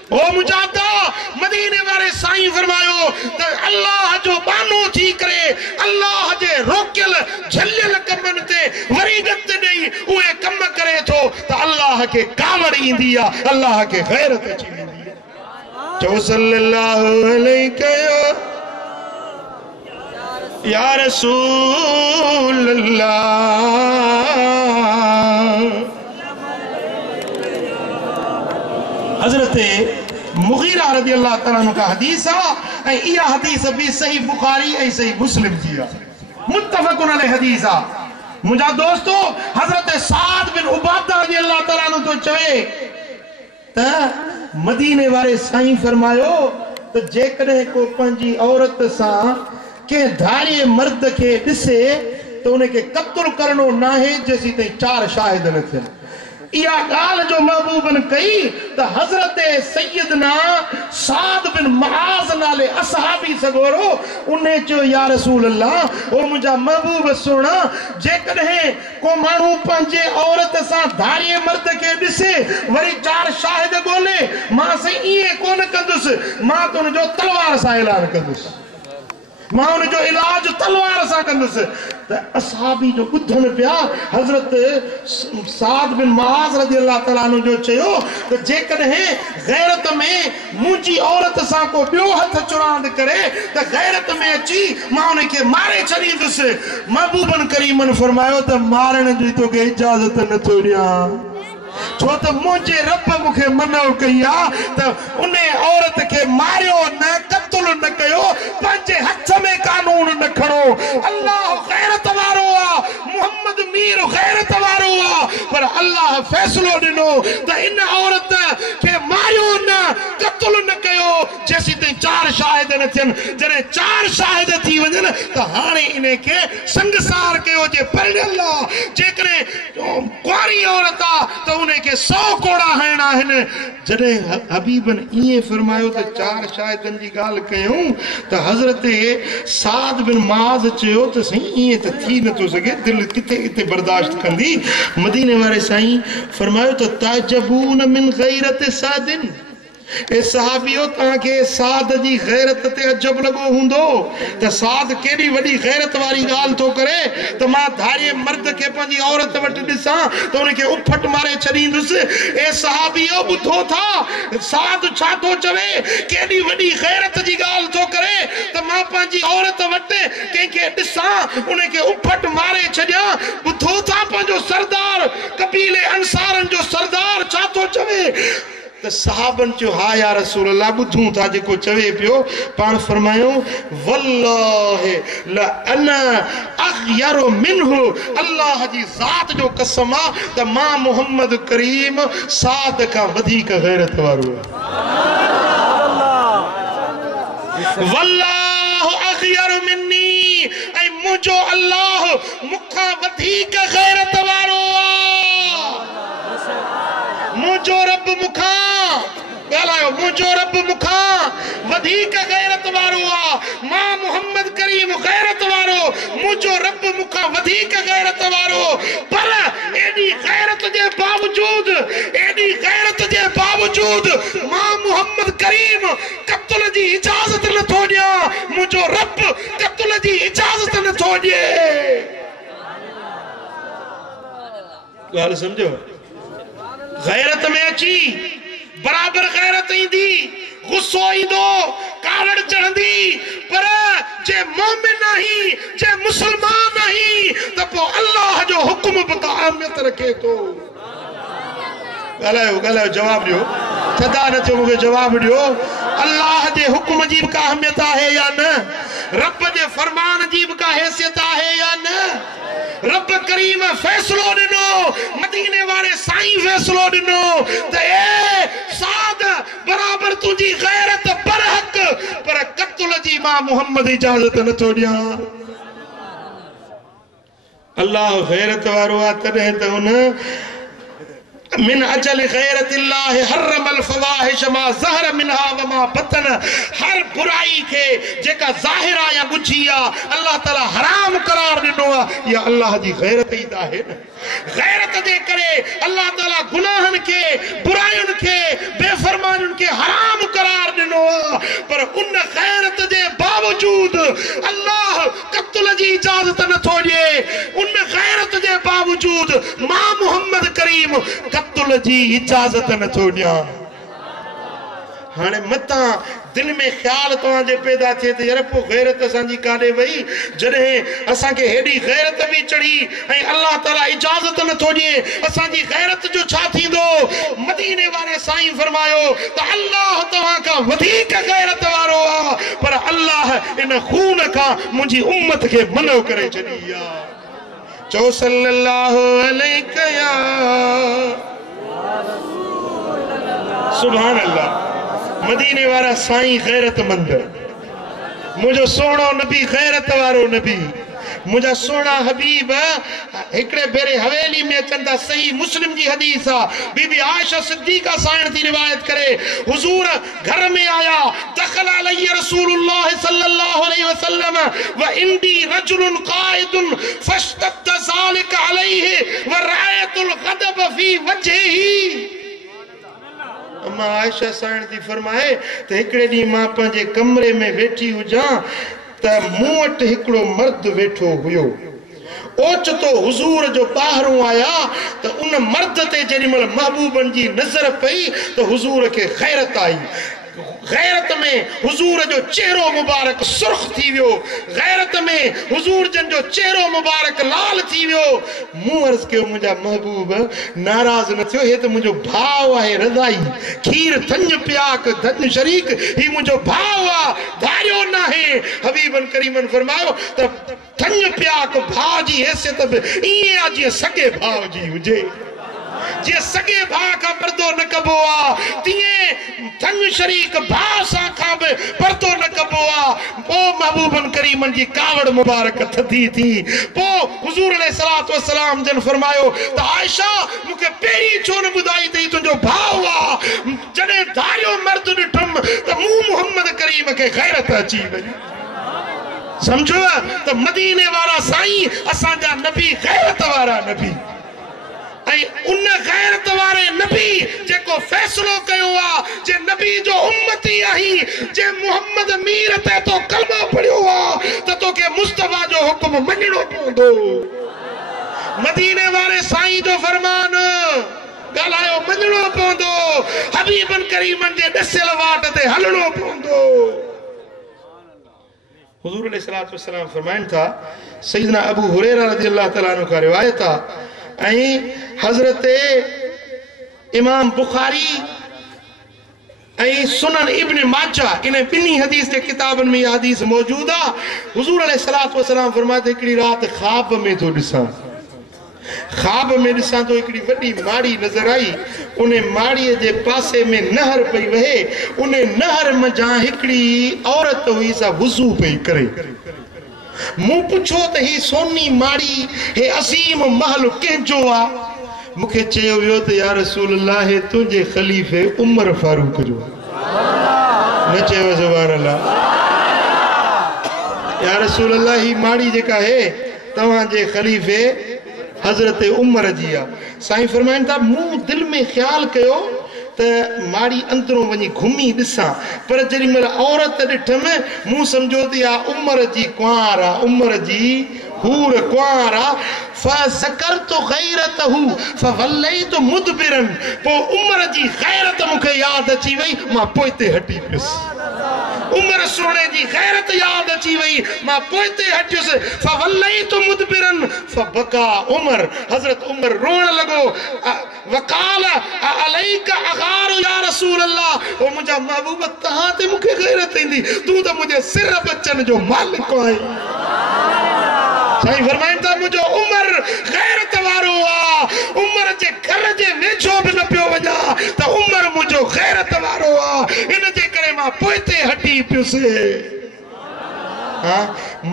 ओ मुजादा मदीने वाले साईं फरमायो तो अल्लाह जो बानो थी करे, अल्लाह जे रोकल झल्यल कमन ते वरी गत नहीं उहे कम करे तो अल्लाह के कावड़ इंदी आ, अल्लाह के गैरत अची वेंदी आ। चो सल्लल्लाहु अलैहि या रसूल अल्लाह। हजरत मुगीरा रज़ियल्लाहु तआला अन्हु का हदीस है, यह हदीस भी सही बुखारी ऐ सही मुस्लिम जी मुत्तफकुन अलैहि हदीस। मुझा दोस्तों हजरत साद बिन उबादा रज़ियल्लाहु तआला अन्हु तो चवे त मदीने वाले साईं फरमायो तो जेकॾहिं को पंहिंजी औरत सां के धारे मर्द के दिसे तो उनके कत्ल करणो नाहे जेसी ताईं 4 शाहिद न थियन। या गाल जो महबूबन कई तो हजरत सैयदना साद बिन मुआज नाले असहाबी सगोरो उन्हें चो या रसूल अल्लाह ओ मुझा महबूब सोना जेकॾहिं को मानू पंहिंजे औरत सां धारिये मर्द के दिसे वरी 4 शाहिद बोले मां से इए कोन कंदुसि, मां तो उन जो तलवार सां ऐलान कंदुसि, मां उन जो इलाज तलवार सां कंदुसि। त असहाबी जो ॿुधन पिया हजरत साद बिन मुआज रज़ियल्लाहु तआला अन्हु जो चयो त जेकॾहिं गैरत में मुंहिंजी औरत सां को ॿियो हथ चुरांद करे त गैरत में अची मां उनखे मारे छॾींदुसि। महबूबन करीमन फरमायो त मारण जी तोखे इजाज़त नथो ॾियां, छो त मुंहिंजे रब मूंखे मनो कई आहे त उन औरत खे मारियो न, क़त्ल न कयो, पंहिंजे हथ में कानून न खणो। अल्लाह गैरत वारो आहे, मोहम्मद मीर गैरत वारो आहे, पर अल्लाह फैसलो ॾिनो त इन औरत खे मारियो न, क़त्ल न कयो जेसी ताईं 4 शाहिद न थियनि। जॾहिं 4 शाहिद थी वञनि त हाणे इन खे संगसार कयो जे परिणियल आहे। जेकॾहिं कुंवारी औरत आहे त उनखे 100 कोड़ा हणणा आहिनि। जॾहिं हबीबन इएं फरमायो त 4 शाहिदनि जी ॻाल्हि कयूं त हज़रत साद बिन मुआज चयो त साईं इएं त थी नथो सघे, दिलि किथे किथे बर्दाश्त कंदी। मदीने वारे साईं फरमायो त ताजबून मिन गैरत सादिन, ए सहाबियो ताके साद जी गैरत ते अजब लगो हुंदो त साद केडी वडी गैरत वाली गाल तो करे त मां धारे मर्द के पंजी औरत वट दिसा तो उनके उफट मारे छडींदुस। ए सहाबियो बुधो था साद छा तो चवे, केडी वडी गैरत जी गाल तो करे त मां पंजी औरत वट के दिसा उनके उफट मारे छडिया। बुधो था पंजो सरदार कबीले अंसारन जो सरदार छा तो चवे त सहाबन चो हा या रसूल अल्लाह बुधूं था जेको चवे पियो। पाण फरमायो वल्लाहि ला अना अगयरु मिनहु, अल्लाह जी ज़ात जो कसम आ त मां मोहम्मद करीम साद का वधीक गैरत वारो वल्लाहु अगयरु मिन्नी, ऐ मुझो अल्लाह मुखा वधीक गैरत वारो मुझो रब मुखा ॻाल्हायो, मुझो रब मुखा वधीक गैरत वारो आहे। मां मोहम्मद करीम गैरत वारो, मुझो रब मुखा वधीक गैरत वारो। पर एडी गैरत जे बावजूद, एडी गैरत जे बावजूद मां मोहम्मद करीम कत्ल जी इजाजत नथो ॾियां। मुझो रब कत्ल जी इजाजत न थो ॾिए ॻाल्हि सम्झो गैरत में अची बराबर गैरत ईंदी गुस्सो ईंदो कावड़ चढ़ंदी पर जे मोमिन आही जे मुसलमान आही त पोइ अल्लाह जो हुक्म बि अहमियत रखे थो ॻाल्हायो जवाब ॾियो थदा न थियो मूंखे जवाब ॾियो अल्लाह जे हुक्म जी बि का अहमियत आहे या न रब जे फरमान जी बि का हैसियत आहे या न रब करीम फैसलो ॾिनो मदीने वारे साईं फैसलो ॾिनो त ए साद बराबर तुंहिंजी गैरत बरहक पर क़त्ल जी मां मोहम्मद इजाज़त नथो ॾियां अल्लाह गैरत वारो आहे तॾहिं त उन من अजल गैरत अल्लाह हरम अल फवाहिश मा ज़हर मिनहा व मा बतन हर बुराई के जेका ज़ाहिर आ या गुझी आ अल्लाह ताला हराम करार ॾिनो आ या अल्लाह जी गैरत ई आहे न गैरत जे करे अल्लाह ताला गुनाहन के बुरायुन के बेफरमानुन के हराम करार ॾिनो आ पर उन गैरत जे बावजूद अल्लाह क़त्ल जी इजाजत नथो ॾिए उन गैरत जे बावजूद मां मोहम्मद करीम क़त्ल जी इजाजत नथो ॾियां हाणे मतां दिल में ख्याल तव्हांजे पैदा थिए त यार पोइ गैरत असांजी काॾे वई जॾहिं असांखे हेॾी गैरत बि चढ़ी ऐं अल्लाह ताला इजाज़त नथो ॾिए असांजी गैरत जो छा थींदो मदीने वारे साईं फरमायो त अल्लाह तव्हां खां वधीक गैरत वारो आहे पर अल्लाह इन खून खां मुंहिंजी उम्मत खे मनो करे छॾी आहे चओ सल्लल्लाहु अलैहि या सुभान अल्लाह मदीने वारा साईं गैरतमंद मुझो सोनो नबी गैरत वारो नबी मुझा सोना हबीब एकड़े बेरे हवेली में चंदा सही मुस्लिम जी हदीस आ बीबी आयशा सिद्दीका साइण थी रिवायत करे हुजूर घर में आया दखल अलैहि रसूलुल्लाह सल्लल्लाहु अलैहि वसल्लम व इंदी रजुलन काइदुन फश्तद ज़ालिक अलैहि व रायतुल गदब फी वजहिही अम्मा आयशा साइण थी फरमाए त एकड़े दी मां पंहिंजे कमरे में वेठी हुजां त मूं वटि हिकिड़ो मर्द वेठो हुयो ओचितो हुजूर जो ॿाहिरों आया त उन मर्द ते जेॾीमहिल महबूबन जी नज़र पई त हुजूर खे गैरत आई गैरत में हुजूर जो चेहरो मुबारक सुर्ख थी वियो गैरत में हुजूर जन जो चेहरो मुबारक लाल थी वियो मूं अर्ज़ कयो मुंहिंजा महबूब नाराज़ न थियो हे त मुंहिंजो भाउ आहे रज़ाई खीर थंज पियाक धन शरीक ही मुंहिंजो भाउ आहे धारियो न आहे हबीबन करीमन फरमायो त थंज पियाक भाउ जी हैसियत बि ईअं आहे जीअं सॻे भाउ जी हुजे जे सगे भाउ खां पर्दो न कबो आहे तीअं थंग शरीक भाउ सां खां बि पर्दो न कबो आहे पोइ महबूबन करीमन जी कावड़ मुबारक थधी थी पोइ हुजूर अलैहिस्सलातु वस्सलाम जन फरमायो त आयशा मूंखे पहिरीं छो न ॿुधाई अथई तुंहिंजो भाउ आहे जॾहिं धारियो मर्द ॾिठुमि त मूं मोहम्मद करीम खे गैरत अची वई समझो त मदीने वारा साईं असांजा नबी गैरत वारा नबी उन गैरत वारे नबी जेको फैसलो कयो आ जे नबी जो उम्मती आही जे मोहम्मद मीर ते तो कलमा पढ़ियो आ त तोखे मुस्तफा जो हुक्म मञणो पवंदो मदीने वारे साईं जो फरमान ॻाल्हायो मञणो पवंदो हबीबन करीमन जे ॾसियल वाट ते हलणो पवंदो हुजूर अलैहिस्सलातु वस्सलाम फरमाइनि था सैयदना अबू हुरैरा रज़ियल्लाहु तआला अन्हु का रिवायत आ हजरत इमाम बुखारी सुनन इब्न माजा इन बिनी हदीस के किताबन में यह हदीस मौजूद है हुजूर अलैहिस्सलातु वस्सलाम फरमाते हिकड़ी रात ख्वाब में तो ॾिसां तो हिकड़ी वडी माड़ी नजर आई उन माड़ी जे पासे में नहर पई वहे उन नहर मजा हिकड़ी औरत हुई सा वुज़ू पई करे मूं पुछो त ही सोनी माड़ी हे असीम महल कंहिंजो आ मूंखे चयो वियो त या रसूल अल्लाह हे तुंहिंजे ख़लीफ़े उमर फारूक जो न चयो सुभान अल्लाह या रसूल अल्लाह ही माड़ी जेका है तव्हांजे ख़लीफ़े हज़रत उमर जी आ साईं फरमाइनि था मूं दिल में ख्याल कयो त माड़ी अंदरों वञी घुमी ॾिसां पर जेॾी महिल औरत ॾिठमि मूं सम्झो त इहा उमिरि जी कुंवार आहे उमिरि जी हूर कुंवार आहे فذكرت غيرته فوليت مدبرا پو عمر جي غيرت مونکي ياد اچي وئي مان پوئتي هٽي پيس عمر سونے جي غيرت ياد اچي وئي مان پوئتي هٽيس فوليت مدبرا فبكى عمر حضرت عمر روڻ لڳو وقال عليك اغار يا رسول الله او منجا محبوب تها ته مونکي غيرت ايندي تو ته مجھے سر بچن جو مالڪ آهي साईं फरमाइनि था मुंहिंजो उमिरि ग़ैरत वारो आहे उमिरि जे घर जे वेझो बि न पियो वञा त उमिरि मुंहिंजो ग़ैरत वारो आहे इन जे करे मां पोइते हटी पियुसि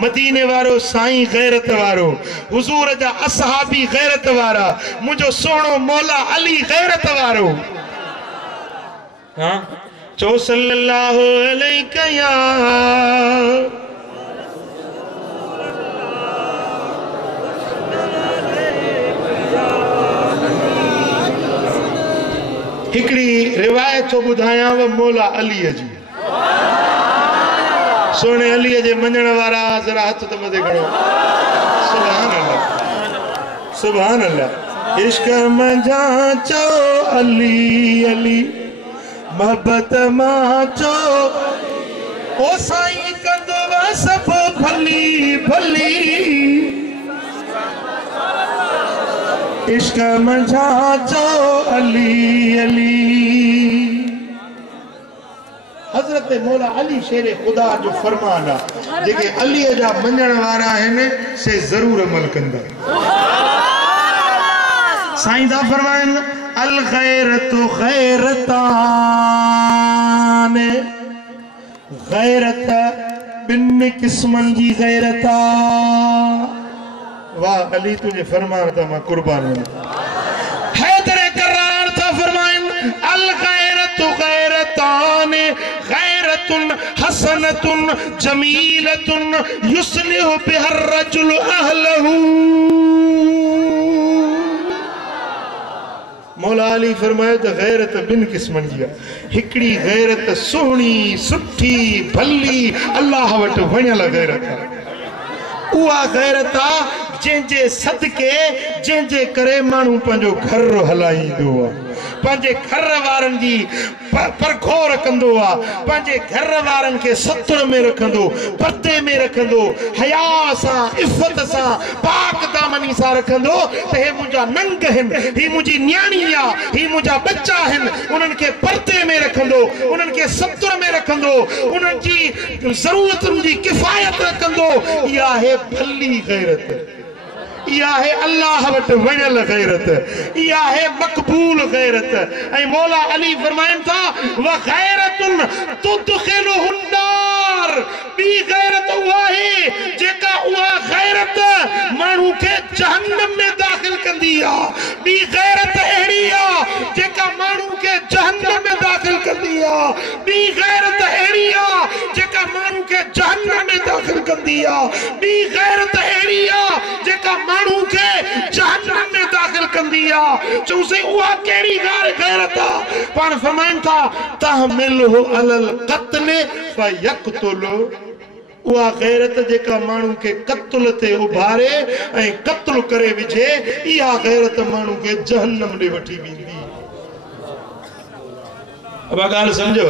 मदीने वारो साईं ग़ैरत वारो हुज़ूर जा असहाबी ग़ैरत वारा मुंहिंजो सोणो मौला अली ग़ैरत वारो चो सल्लल्लाहु अलैहि या हिकड़ी रिवायत तो ॿुधायांव मौला अलीअ जी सोने अलीअ जे मञण वारा जरा हथ त मथे खणो सुभान अल्लाह सुभान अल्लाह इश्क मंझा चो अली अली मोहब्बत मां चो ओ साईं कंदो सब भली भली इश्क मंझा चो अली अली हजरत मौला अली शेर खुदा जो फरमान आहे जेके अली जा मञण वारा आहिनि से ज़रूर अमल कंदा साईं दा फरमाइनि अल गैरतु गैरतान गैरत बिन किस्मनि जी गैरत वाह अली तुझे फरमान था मां कुर्बान हैदर करार था फरमान अल गैरतु गैरतान गैरतुन हसनतुन जमीलतुन युस्लिहु बिहर रजुल अहलहु मौला अली फरमायो त गैरत बिन किस्मनि जी हिकड़ी गैरत सोहणी सुठी भली अल्लाह वटि वणियल गैरत उहा गैरत जंहिंजे सदके जंहिंजे करे माण्हू पंहिंजो घर हलाईंदो आहे पंहिंजे घर वारनि जी परखोर कंदो आहे पंहिंजे घर वारनि खे सतुर में रखंदो पर्दे में रखंदो हया सां इफ़त सां पाक दामनी सां रखंदो त हे मुंहिंजा नंग आहिनि ही मुंहिंजी न्याणी आहे ही मुंहिंजा बच्चा आहिनि उन्हनि खे पर्दे में रखंदो उन्हनि खे सतुर में रखंदो उन्हनि जी ज़रूरतुनि जी किफ़ायत रखंदो इहा आहे भली गैरत इहा है अल्लाह वटि वणियल गैरत इहा है मक़बूल गैरत ऐं मौला अली फरमाइनि था व गैरतुन तुदखिलुहुन नार ॿी गैरत उहा आहे जेका उहा गैरत माण्हू खे जहन्नम में दाख़िल कंदी आहे ॿी गैरत अहिड़ी आहे जेका माण्हू खे जहन्नम में दाख़िल कंदी आहे ॿी गैरत अहिड़ी आहे जेका माण्हू खे जहन्नम में दाख़िल कंदी आहे ॿी गैरत अहिड़ी आहे जेका माण्हू खे जहन्नम में दाख़िल कंदी आहे चऊंसीं उहा कहिड़ी गैरत आहे पाण फरमाइनि था तहमिलहु अलल क़त्ल फयक़्तुलु उहा गैरत जेका माण्हू खे क़त्ल ते उभारे ऐं क़त्ल करे विझे इहा गैरत माण्हू खे जहन्नम ॾे वठी वेंदी अब ॻाल्हि सम्झो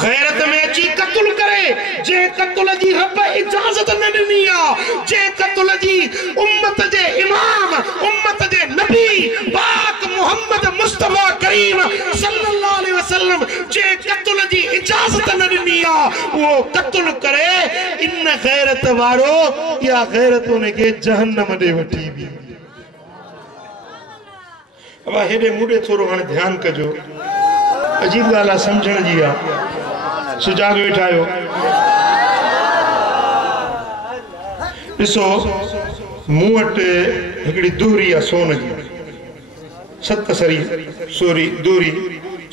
गैरत में अची क़त्ल करे जे क़त्ल जी रब इजाज़त न ॾिनी आहे जे क़त्ल जी उम्मत जे इमाम उम्मत जे नबी पाक मोहम्मद मुस्तफा करीम सल्लल्लाहु अलैहि वसल्लम जे क़त्ल जी इजाज़त न ॾिनी आहे वो क़त्ल करे इन गैरत वारो या गैरत उनखे जहन्नम ॾे वठी वेंदी अब हेॾे मुॾे थोरो हाणे ध्यानु कजो अजीब ॻाल्हि आहे सम्झण जी आहे सुजाग वेठा आहियो ॾिसो मूं वटि हिकिड़ी दूरी आहे सोन जी 7 सरी सोरी दूरी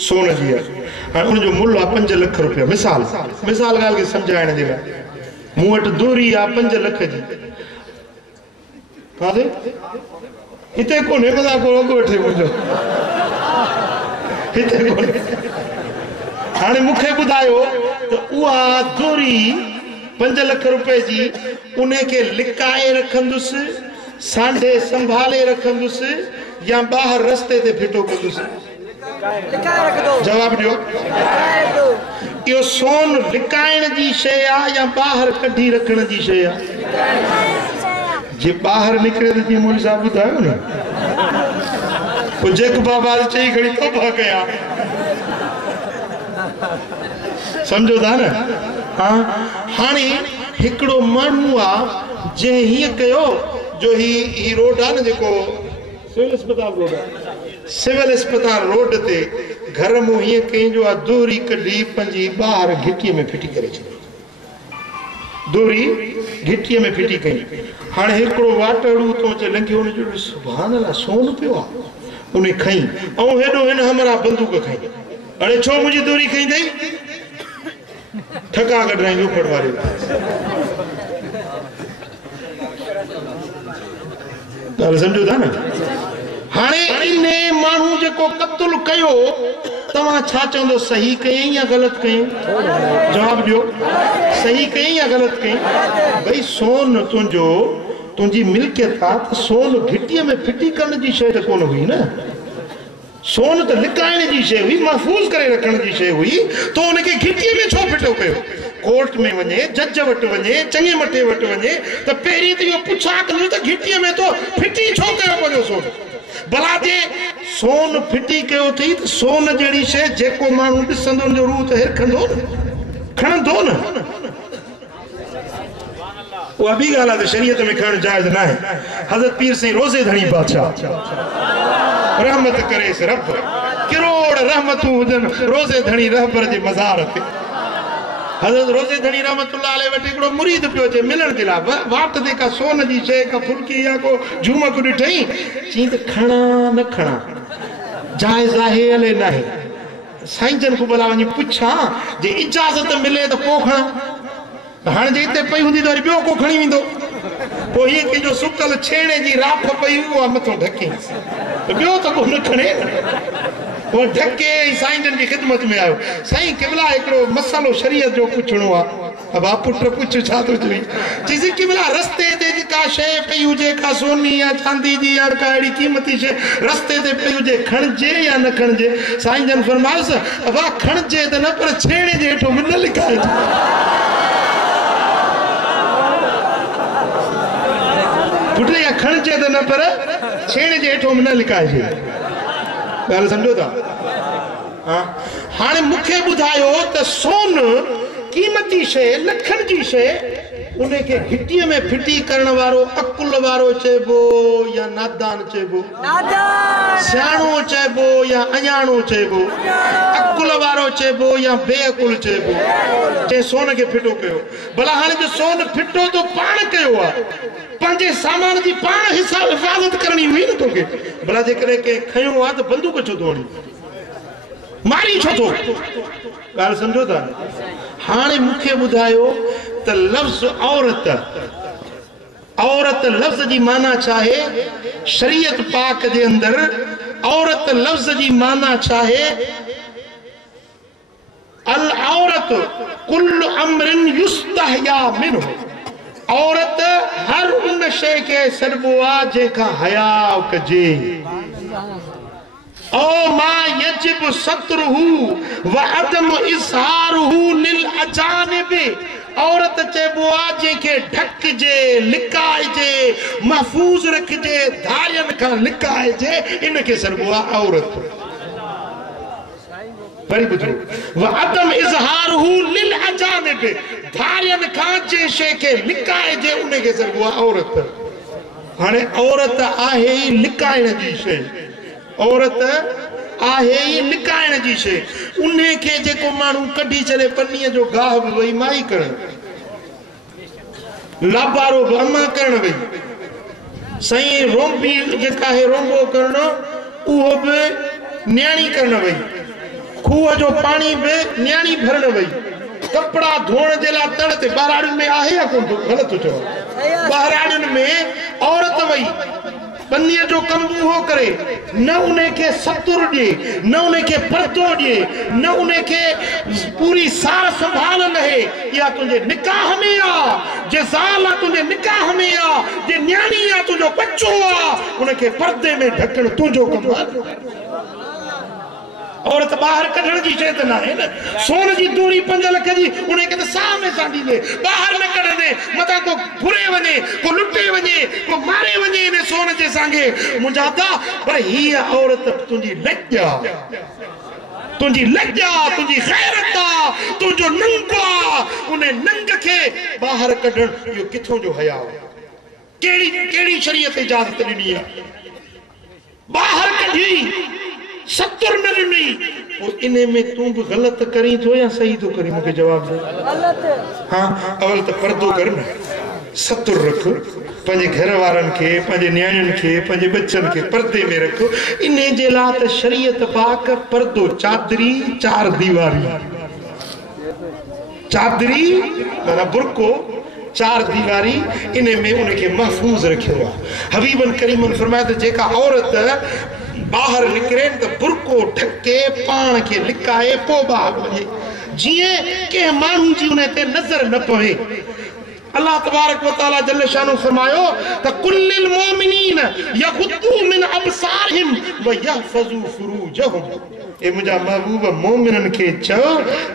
सोन जी आहे हाणे उनजो मुल्ह आहे 5 लख रुपया मिसाल ॻाल्हि खे सम्झाइण जे लाइ मूं वटि दूरी आहे 5 लख जी काथे हिते कोन्हे को अघु वठे मुंहिंजो हाणे मूंखे ॿुधायो त उहा दोरी 5 लख रुपए जी उन्हे खे लिकाए रखंदुसि, सांढे संभाले रखंदुसि या ॿाहिरि रस्ते ते फिटो कंदुसि? जवाब ॾियो। इहो सोन लिकाइण जी शइ आहे या ॿाहिरि कढी रखण जी शइ आहे? जे ॿाहिरि निकिरे त जीअं मोदी साहब ॿुधायो न, पोइ जेको बाबा चई खणी तोबा कया, सम्झो था न? हाणे हिकिड़ो माण्हू आहे जंहिं हीअं कयो जो ही रोड आहे न जेको सिविल अस्पताल रोड आहे, सिविल अस्पताल रोड ते घर मूं हीअं कई जो आहे दोरी कढी पंहिंजी ॿाहिरि घिटीअ में फिटी करे छॾी, दोरी घिटीअ में फिटी कई। हाणे हिकिड़ो वाटड़ू तो अचे लंघियो, हुनजो सुभाणे अलाह सोन पियो आहे, उन खई ऐं हेॾो हिन हमरा बंदूक खई। अड़े छो मुंहिंजी दोरी खई अथई? ठका कढाई ऊपर वारे। ॻाल्हि सम्झो था न? हाणे इन माण्हू जेको क़त्ल कयो तव्हां छा चवंदो, सही कयईं या ग़लति कयईं? जवाब ॾियो। सही कयईं या ग़लति कयईं? भई सोन तुंहिंजो, तुंहिंजी मिल्कियत आहे त सोन घिटीअ में फिटी करण जी शइ त कोन हुई न, सोन त लिकाइण जी शइ हुई, महफ़ूज़ करे रखण जी शइ हुई, तो हुनखे घिटीअ में छो फिटो कयो? कोर्ट में वञे, जज वटि वञे, चङे मथे वटि वञे त पहिरीं त इहो पुछा कंदो त घिटीअ में तो फिटी छो कयो पंहिंजो सोन? भला जे सोन फिटी कयो अथई त सोन जहिड़ी शइ जेको माण्हू ॾिसंदो हुनजो रूह त हिरखंदो न, खणंदो न। उहा ॿी ॻाल्हि आहे त शरीयत में खणणु जाइज़ न आहे। हज़रत पीर साईं रोज़े धणी बादशाह रहमत करेसि रब, किरोड़ रहमतूं हुजनि रोज़े धणी रहबर जे मज़ार ते। हज़रत रोज़े धणी रहमतुल्लाह अलैह वटि हिकिड़ो मुरीद पियो अचे मिलण जे लाइ, वाट ते का सोन जी शइ, का फुल्की या को झूमक ॾिठई, चई त खणा न खणा, जाइज़ आहे अले न आहे? साईं जन खां भला वञी पुछां, जे इजाज़त मिले त पोइ खणा, हाणे जे हिते पई हूंदी त वरी ॿियो को खणी वेंदो, पोइ हीअं कंहिंजो सुकल छेणे जी राख पई उहा मथो ढके, ॿियो त को न खणे, वो ढके साईं जन की खिदमत में आयो। साईं किबला हिकिड़ो मसालो शरीयत जो पुछणो आहे। अब आप पुट पुछ छा तो चई? चई किबला रस्ते ते का शइ पई हुजे, का सोनी या चांदी जी या का अहिड़ी क़ीमती शइ रस्ते ते पई हुजे, खणजे या न खणजे? साईं जन फरमायोसि अब खणजे त न, पर छेणे जे हेठो न लिखाइजे। पुट या खणजे त न, पर छेणे जे हेठो न लिखाइजे। ॻाल्हि सम्झो था? हाणे मूंखे ॿुधायो त सोन क़ीमती शइ, लखनि जी शइ, उनखे घिटीअ में फिटी करण वारो अकुल वारो चइबो या नादान चइबो? सियाणो चइबो या अञाणो चइबो? अकुल वारो चइबो या बेअकुल चइबो? जंहिं सोन खे फिटो कयो। भला हाणे जो सोन फिटो तो पाण कयो आहे, पंहिंजे सामान जी पाण हिफ़ाज़त करणी हुई न तोखे। भला जेकॾहिं कंहिं खयो आहे त बंदूक छो थो हणी, मारी छो थो? ॻाल्हि सम्झो था? हाणे मूंखे ॿुधायो त लफ़्ज़ औरत, औरत लफ़्ज़ जी माना छा आहे? शरीयत पाक जे अंदरि औरत लफ़्ज़ जी माना छा आहे? अल औरत कुल अमरिन युस्तहया मिन्हु। औरत हर उन शइ खे सॾिबो आहे जंहिंखां हया कजे। ओ मा यजिब सत्रुहु व अदम इज़हारुहु लिल अजानिब। औरत चइबो आहे जंहिंखे ढकजे, लिकाइजे, महफूज़ रखिजे, धारियनि खां लिकाइजे, इनखे सॾिबो आहे औरत। वरी ॿुधो, व अदम इज़हारुहु लिल अजानिब, धारियनि खां जंहिं शइ खे लिकाइजे उनखे सॾिबो आहे औरत। हाणे औरत आहे ई लिकाइण जी शइ, औरत आहे ई लिकाइण जी शइ। उनखे जेको माण्हू कढी छॾे पन्नीअ जो गाह बि वई माई करण, लाबारो बि अमा करण वई, साईं रोंबी जेका आहे रोंबो करणो उहो बि न्याणी करण वई, खूह जो पाणी बि न्याणी भरण वई, कपिड़ा धोअण जे लाइ तड़ ते ॿाराड़ियुनि में आहे या कोन? ग़लति चओ, ॿाराड़ियुनि में औरत वई, पन्नीअ जो कमु उहो करे, न उन्हें के सतुर दे, न उन्हें के पर्दो दे, न उन्हें के पूरी सार संभाल लहे। या तुझे निकाह में आ, जे ज़ाल तुझे निकाह में आ, जे न्याणी आ तुझो बच्चो आ, उन्हें के पर्दे में ढकण तुझो कम। औरत बाहर कढ़ण की शर्त ना है ना। सोन जी दूरी 5 लाख जी उन्हें कहते सामने सांडी ले बाहर न कढ़ दे, मता को भुरे वने, को लुटे वने, को मारे वने ने सोन जे सांगे मुजादा। पर ही औरत तुझी लज्जा, तुझी लज्जा, तुझी खैरत, तुझो नंगा, उन्हें नंग के बाहर कढ़ण यो किथों जो हया, केड़ी केड़ी शरीयत इजाजत दी है बाहर कढ़ी सत्तर न ॾिनी। और इने में तू भी गलत करी तो या सही तो करी, मुझे जवाब दे। हाँ, अवल तो पर्दो कर न, सत्तर रख, पंजे घर वारन के, पंजे न्याणियन के, पंजे बच्चन के पर्दे में रखो। इने जे ला त शरीयत पाक पर्दो चादरी 4 दीवारी, चादरी माना बुरको 4 दीवारी, इने में उनके महफूज रखियो। हबीबन करीमन फरमाया त जेका औरत बाहर निकरे तो बुरको ढके पान के लिकाए पो बाहर वञे, जिए के मानू जी उन्हें ते नजर न पवे। अल्लाह तबारक व तआला जल्ल शानु फरमायो त कुल्लिल मोमिनीन यगुद्दू मिन अबसारहिम व यहफजू फुरूजहुम। ए मुजा महबूब मोमिनन के चो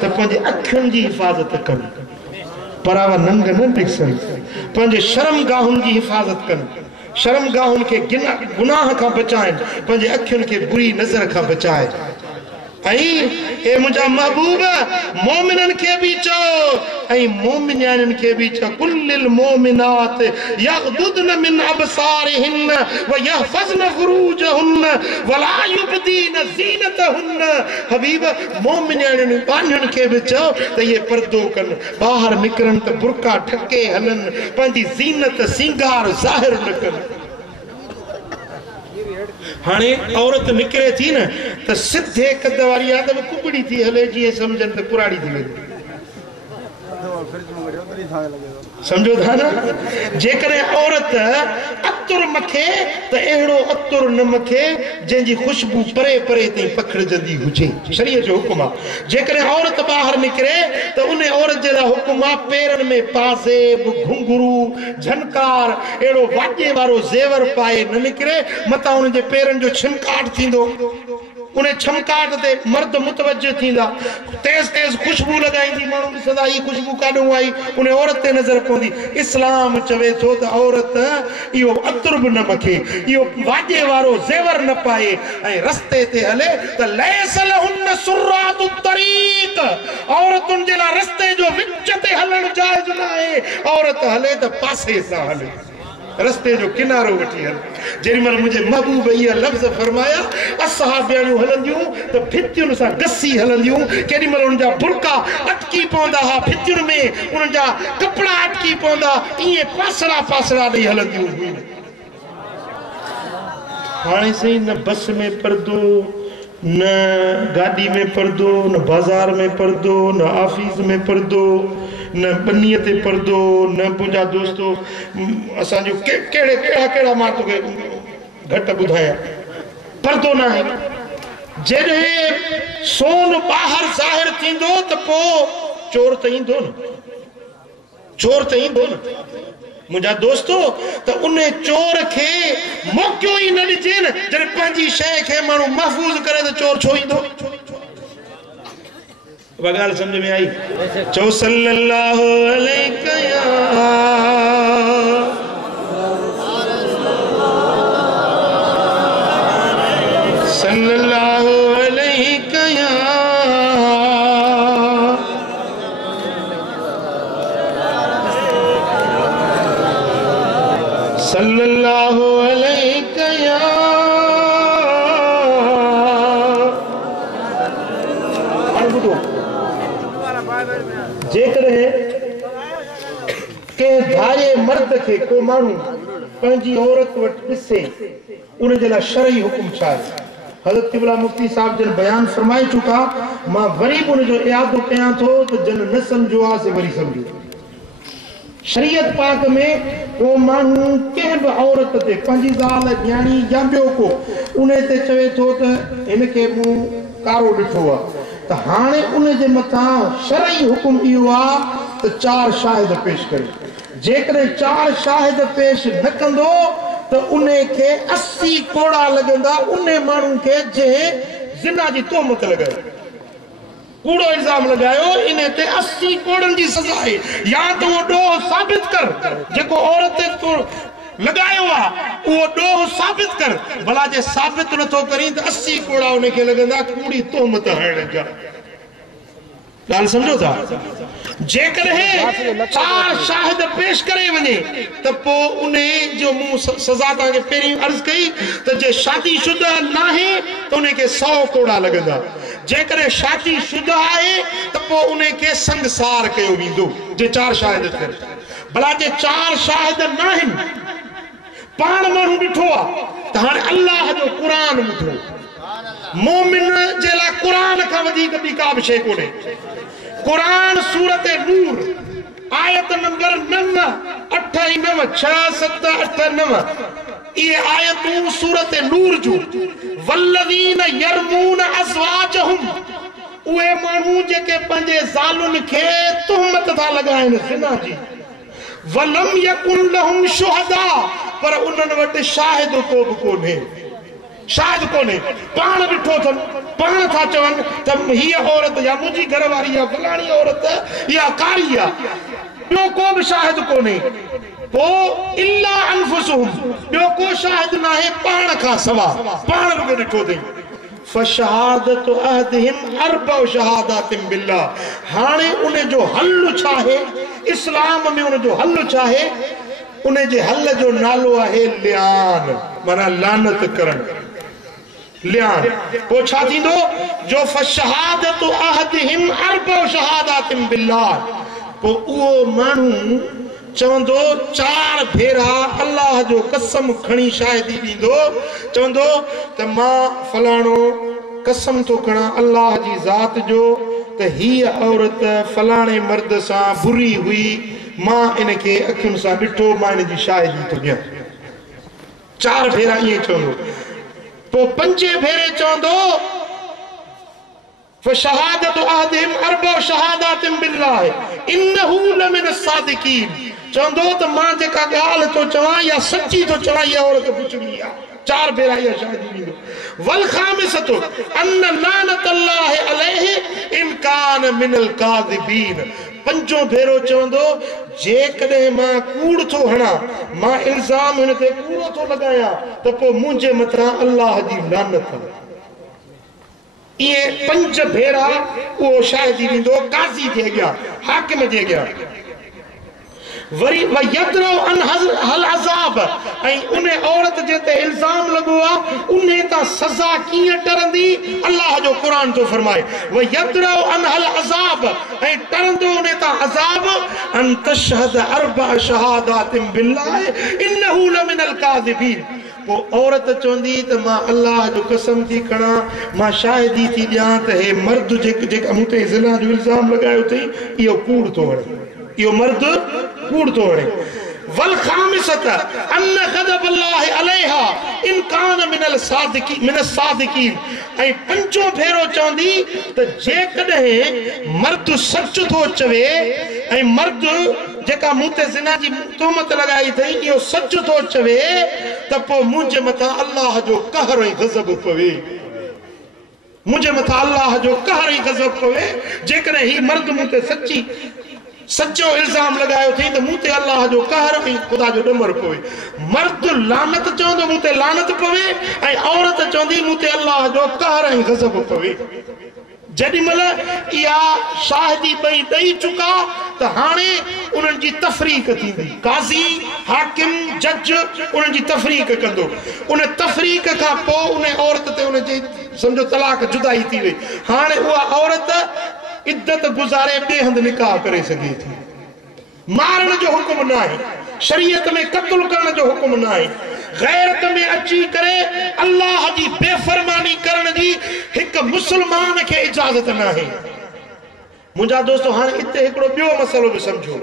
त पंजे अखन जी हिफाजत कन, परावा नंग न दिसन, पंजे शर्मगाहुन जी हिफाजत कन, शर्मगाहुन के गुनाह का बचाएं, पंजे अखियन के बुरी नजर का बचाए। ए मुझा महबूब मोमिनन के भी चो, मोमिनान के भी चो कुल्लिल मोमिनात यगदुदन मिन अबसारिहिन व यहफज़न फुरूजहुन वला युबदीन ज़ीनतहुन। हबीब मोमिनान बानियन के भी चो त ये पर्दो कन, बाहर निकरन त बुरका ठके हलन, पंजी ज़ीनत सिंगार ज़ाहिर न कन। हाने औरत निकरे थी न त सिद्धे कद वारी आदम कुबड़ी थी हले, जी समझन त कुराड़ी थी वे, समझो था ना। जेकरे औरत अतुर मखे त एड़ो अतुर न मखे जंजी खुशबू परे परे तई पखड़जंदी हुजे, शरीयत जो हुक्म आ। जेकरे औरत बाहर निकरे त उन्हें औरत जे ला हुक्म आ पेरन में पासेब, घुंघरू, झनकार, एड़ो वाजे वारो जेवर पाए न निकरे, मता उन जे पेरन जो छिमकाट थींदो, उन्हें छमकाट ते मर्द मुतवज्जो थींदा, तेज तेज खुशबू लगाईंदी, माण्हू ॾिसंदा ही खुशबू काॾों आई, उन्हें औरत ते नज़र पवंदी। इस्लाम चवे थो त औरत इहो अतर बि न मखे, इहो वाजे वारो ज़ेवर न पाए, ऐं रस्ते ते हले त लैस लहुन्न सुर्रातु तरीक़। औरतुनि जे लाइ रस्ते जो विच ते हलण जाइज़ न आहे, औरत हले त पासे सां हले, रस्ते जो किनारो वठी हल। जेमल मुझे महबूब इहा लफ़्ज़ फरमाया असहाबियाणियूं हलंदियूं त भितियुनि सां गसी हलंदियूं, केॾीमहिल उन जा बुरका अटकी पवंदा हा भितियुनि में, उन जा कपिड़ा अटकी पवंदा, ईअं पासड़ा पासड़ा ॾेई हलंदियूं हुयूं। हाणे सही न बस में पर्दो, न गाड़ी में पर्दो, न बाज़ार में पर्दो, न ऑफिस में पर्दो, न बनीअ ते पर्दो, न मुंहिंजा दोस्तो असांजो कहिड़े कहिड़ा कहिड़ा मां तोखे घटि ॿुधायां, पर्दो न आहे। जॾहिं सोन ॿाहिरि ज़ाहिर थींदो त पोइ चोर त ईंदो न, चोर त ईंदो न मुंहिंजा दोस्तो। त उन चोर खे मौक़ो ई न ॾिजे न, जॾहिं पंहिंजी शइ खे माण्हू महफ़ूज़ करे त चोर छो ईंदो? वगाल समझ में आई? चो सल्लल्लाहु अलैहि या सल्लल्लाहु अलैहि या सल्लल्लाहु अलैहि या जेकर के धाये मर्द के को मानू पंजी औरत वट ॾिसे, उन जे लाइ शरई हुकुम छा आहे? हज़रत क़िबला मुफ्ती साहब जन बयान फरमाए चुका, मां वरी उन जो इयादो कयां थो त जन न समझो आहे से वरी समझो। शरीयत पाक में को मानू के भी औरत ते पंजी ज़ाल न्याणी या ॿियो को उन ते चवे थो त इनके मूं कारो ॾिठो आहे त हाणे उन जे मथां शरई हुकुम इहो आहे त 4 शाहिद पेश करे जेकॾहिं 4 शाहिद पेश न कंदो त उन खे 80 कोड़ा लॻंदा उन माण्हू खे जंहिं ज़िना जी तोहमत लॻाई कूड़ो इल्जाम लगायो इन्हें ते 80 कोड़न जी सजा है या तो वो डोह साबित कर जेको औरत को लगायो आ वो डोह साबित कर भला जे साबित न तो करी तो 80 कोड़ा उन्हें के लगंदा कूड़ी तोहमत हण जा गाल समझो था जेकर है 4 शाहिद पेश करे वने त पो उन्हें जो मु सजा ता के पेरी अर्ज कई त जे शादीशुदा ना है तो उन्हें के 100 कोड़ा लगंदा जेकर शादीशुदा है त पो उन्हें के संसार कयो विंदो जे 4 शाहिद करे भला जे 4 शाहिद ना है पाण मानू ॾिठो आ त हाणे अल्लाह जो कुरान ॿुधो मोमिन जे लाइ कुरान खां वधीक ॿी का बि शइ कोन्हे कुरान सूरत नूर आयत नंबर 9 8 9 6 7 8 9 ये आयतूं सूरत नूर जो वल्लज़ीन यरमून अज़वाजहुम उहे माण्हू जेके पंहिंजे ज़ालुनि खे तुहमत था लॻाइनि ज़िना जी वलम यकुन लहुम शुहदा पर उन्हनि वटि शाहिद को बि कोन्हे शायद कोने पाण ॾिठो अथनि पाण था चवनि त हीअ औरत या मुंहिंजी घरवारी या फलाणी औरत या कारी आहे ॿियो को बि शाहिद कोन्हे पोइ इल्ला अनफुसुहुम ॿियो को शाहिद न आहे पाण खां सवा पाण रुॻो ॾिठो अथई फशहादत अहदिहिम अर्बअ शहादातिन बिल्लाह हाणे उन जो हल छा आहे इस्लाम में उन जो हल छा आहे उन जे हल जो नालो आहे लियान माना लानत करणु लियान पो छा थींदो जो फशहादत अहदिहिम अर्बअ शहादातिन बिल्लाह पो उहो माण्हू चवंदो 4 भेरा अल्लाह जो कसम खणी शाहिदी ॾींदो चवंदो त मां फलाणो कसम थो खणा अल्लाह जी ज़ात जो त हीअ औरत फलाणे मर्द सां बुरी हुई मां इनके अखियुनि सां ॾिठो मां इन जी शाहिदी थो ॾियां 4 भेरा ईअं चवंदो तो 5 भेरे चवंदो फशहादत अहदिहिम अर्बअ शहादातिन बिल्लाह इन्नहु लमिन अस्सादिकीन चवंदो त मां जेका ॻाल्हि थो चवां या सच्ची थो चवां इहा औरत पुछड़ी आहे 4 भेरा इहा शादी ॾींदो वल खामिसतु अन्न लानत अल्लाह अलैहि इन कान मिनल काज़िबीन 5 भेरो चवंदो जेकॾहिं मां कूड़ थो हणा मां इल्ज़ाम हिन ते कूड़ो थो लॻायां त पोइ मुंहिंजे मथां अल्लाह जी लानत इहे 5 भेरा उहो शाहिदी ॾींदो काज़ी जे अॻियां हाकिम जे अॻियां वरी वयदरो अन हल अज़ाब ऐं उन औरत जे ते इल्ज़ाम लॻो आहे उन तां सज़ा कीअं टरंदी अल्लाह जो क़ुरान थो फरमाए वयदरो अन हल अज़ाब ऐं टरंदो उन तां अज़ाब अन तशहद अर्बअ शहादातिन बिल्लाह इन्नहु लमिनल काज़िबीन पो औरत चवंदी त मां अल्लाह जो कसम थी खणा मां शाहिदी थी ॾियां त हे मर्द जेका मूं ते ज़िना जो इल्ज़ाम लॻायो अथई इहो कूड़ थो हणे इहो मर्द कूड़ थो हणे वल खामिसत अन्न गज़ब अल्लाह अलैहा इन कान मिनल सादिकीन ऐं 5 भेरो चवंदी त जेकॾहिं मर्द सच थो चवे ऐं मर्द जेका मूं ते ज़िना जी तोहमत लॻाई अथई इहो सच थो चवे त पोइ मुंहिंजे मथां अल्लाह जो कहर ऐं गज़ब पवे मुंहिंजे मथां अल्लाह जो कहर ऐं गज़ब पवे जेकॾहिं ही मर्द मूं ते सच्चो इल्ज़ाम लगायो थी तो मूं ते अल्लाह जो कहर ऐं ख़ुदा जो ॾमर पवे मर्द लानत चवंदो मूं ते लानत पवे ऐं औरत चवंदी मूं ते अल्लाह जो कहर ऐं गज़ब पवे जेॾी महिल इहा शाहिदी ॿई ॾेई चुका त हाणे उन्हनि जी तफ़रीक़ थींदी काज़ी हाकिम जज उन्हनि जी तफ़रीक़ कंदो उन तफ़रीक़ खां पोइ उन औरत ते उन जी सम्झो तलाक जुदाई थी वई हाणे उहा औरत इद्दत गुज़ारे ॿिए हंधि निकाह करे सघे थी मारण जो हुकुम न आहे शरीयत में क़त्ल करण जो हुकुम न आहे गैरत में अची करे अल्लाह जी बेफरमानी करण जी हिक मुसलमान खे इजाज़त न आहे मुंहिंजा दोस्तो हाणे इते हिकिड़ो ॿियो मसलो बि सम्झो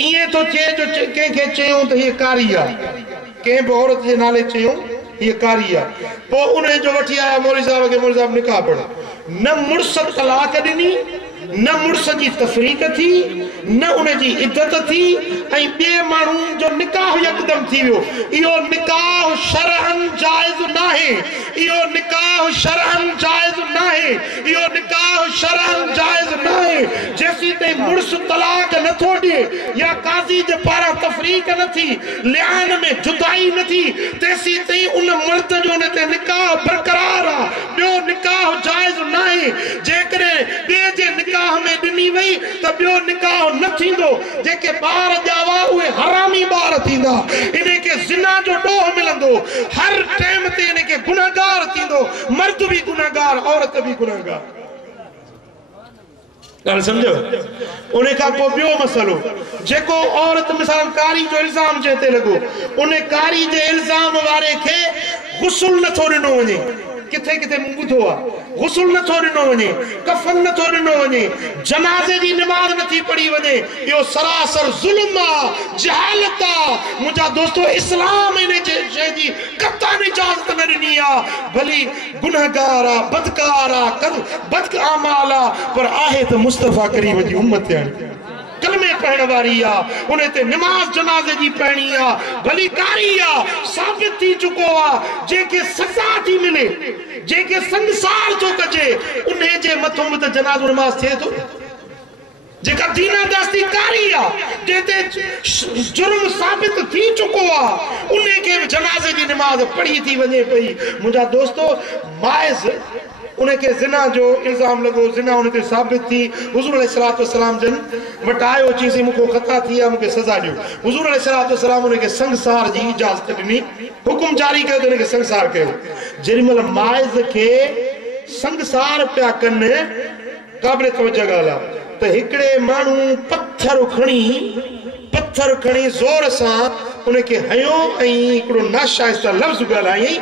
इएं तो चे जो कंहिंखे चयूं त हीअ कारी आहे, कंहिं बि औरत जे नाले चयूं हीअ कारी आहे, पोइ उन जो वठी आया मौलवी साहब खे, मौलवी साहब निकाह पढ़, न मुड़ुस तलाक ॾिनी, न मुड़ुस जी तफ़रीक थी, न उन जी इद्दत थी, ऐं ॿिए माण्हू जो निकाह यकदम थी वियो। इहो निकाह शरअन जाइज़ नाहे, इहो निकाह शरअन जाइज़ नाहे, इहो निकाह शरअन जाइज़ नाहे। जेसीं ताईं मुड़ुस तलाक नथो ॾिए या काज़ी जे पारां तफ़रीक न थी, लिआन में जुदाई न थी, तेसीं ताईं उन मर्द जो उन ते निकाह बरक़रार आहे, ॿियो निकाह जाइज़ नाहे। जेकॾहिं ॿिए जे निकाह में ॾिनी वई त ॿियो निकाह न थींदो। जेके ॿार ॼावा उहे हरामी ॿार थींदा, इनखे ज़िना जो ॾोह मिलंदो, हर टाइम ते इनखे गुनहगार थींदो, मर्द भी गुनहगार, औरत भी गुनहगार। ॻाल्हि सम्झो? उन खां पोइ ॿियो मसलो, जेको औरत मिसाल कारी जो इल्ज़ाम जे ते लॻो, उन कारी जे इल्ज़ाम वारे खे गुस्ल नथो ॾिनो वञे, किथे किथे मूं ॿुधो आहे, गुस्ल नथो ॾिनो वञे, कफन नथो ॾिनो वञे, जनाज़े जी निमाज़ नथी पढ़ी वञे, इहो सरासर ज़ुल्म आहे, जहालत आहे। मुंहिंजा दोस्तो, इस्लाम इन जे शइ जी क़तई इजाज़त न ॾिनी आहे। भली गुनहगार आहे, बदकार आहे, बद आमाल आहे, पर आहे त मुस्तफ़ा करीम जी उम्मत आहे, कलमे पढ़ण वारी आहे, उन ते निमाज़ जनाज़े जी पढ़णी आहे, भली कारी आहे, साबित थी चुको आहे। जंहिंखे सज़ा थी मिले, जंहिंखे संसार थो कजे, उन जे मथां बि त जनाज़ो निमाज़ थिए थो। जेका दीना दास्ती कारी आहे, जंहिं जुर्म साबित थी चुको आहे, उन खे बि जनाज़े जी निमाज़ पढ़ी थी वञे पई। मुंहिंजा दोस्तो, माइज़ उनके ज़िना जो इल्ज़ाम लगो, ज़िना उन ते साबित थी, हुज़ूर अलैहिस्सलातु वस्सलाम जन वटि आयो, चईंसि मूंखे ख़ता थी आहे, मूंखे सज़ा ॾियो। हुज़ूर अलैहिस्सलातु वस्सलाम उनखे संगसार जी इजाज़त ॾिनी, हुकुम जारी कयो त उनखे संगसार कयो। जेॾीमहिल माइज़ खे संगसार पिया कनि, क़ाबिल तवजह ॻाल्हि आहे त हिकिड़े माण्हू पत्थर खणी ज़ोर सां उनखे हयो ऐं हिकिड़ो नाशाइस्ता लफ़्ज़ ॻाल्हायईं,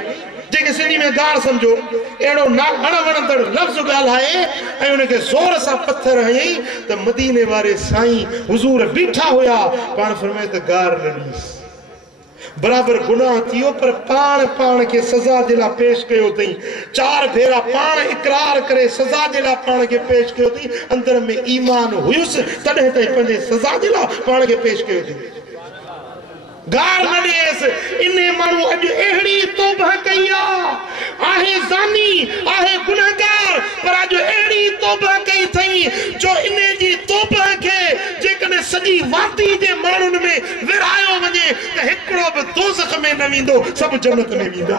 जेके सिंधी में गार समझो, एड़ो ना अणवणंदड़ लफ़्ज़ ॻाल्हाए ऐं उनखे ज़ोर सां पत्थर हयईं त मदीने वारे साईं हुज़ूर बीठा हुया, पाण फरमाए त गार न ॾींसि। बराबर गुनाह थियो, पर पाण खे सज़ा जे लाइ पेश कयो अथई। 4 भेरा पाण इकरार करे सज़ा जे लाइ पाण खे पेश कयो अथई। अंदर में ईमान हुयुसि, तॾहिं ताईं पंहिंजे सज़ा जे लाइ पाण खे पेश कयो अथई। गार न ॾिएसि। इन माण्हू अॼु अहिड़ी तौबह कई आहे ज़ानी, आहे गुनहगार, पर अॼु अहिड़ी तौबह कई अथई जो इन जी तौबह खे जेकॾहिं सॼी वादी जे माण्हुनि में विरहायो वञे त हिकिड़ो बि दोज़ख में न वेंदो, सभु जन्नत में वेंदा।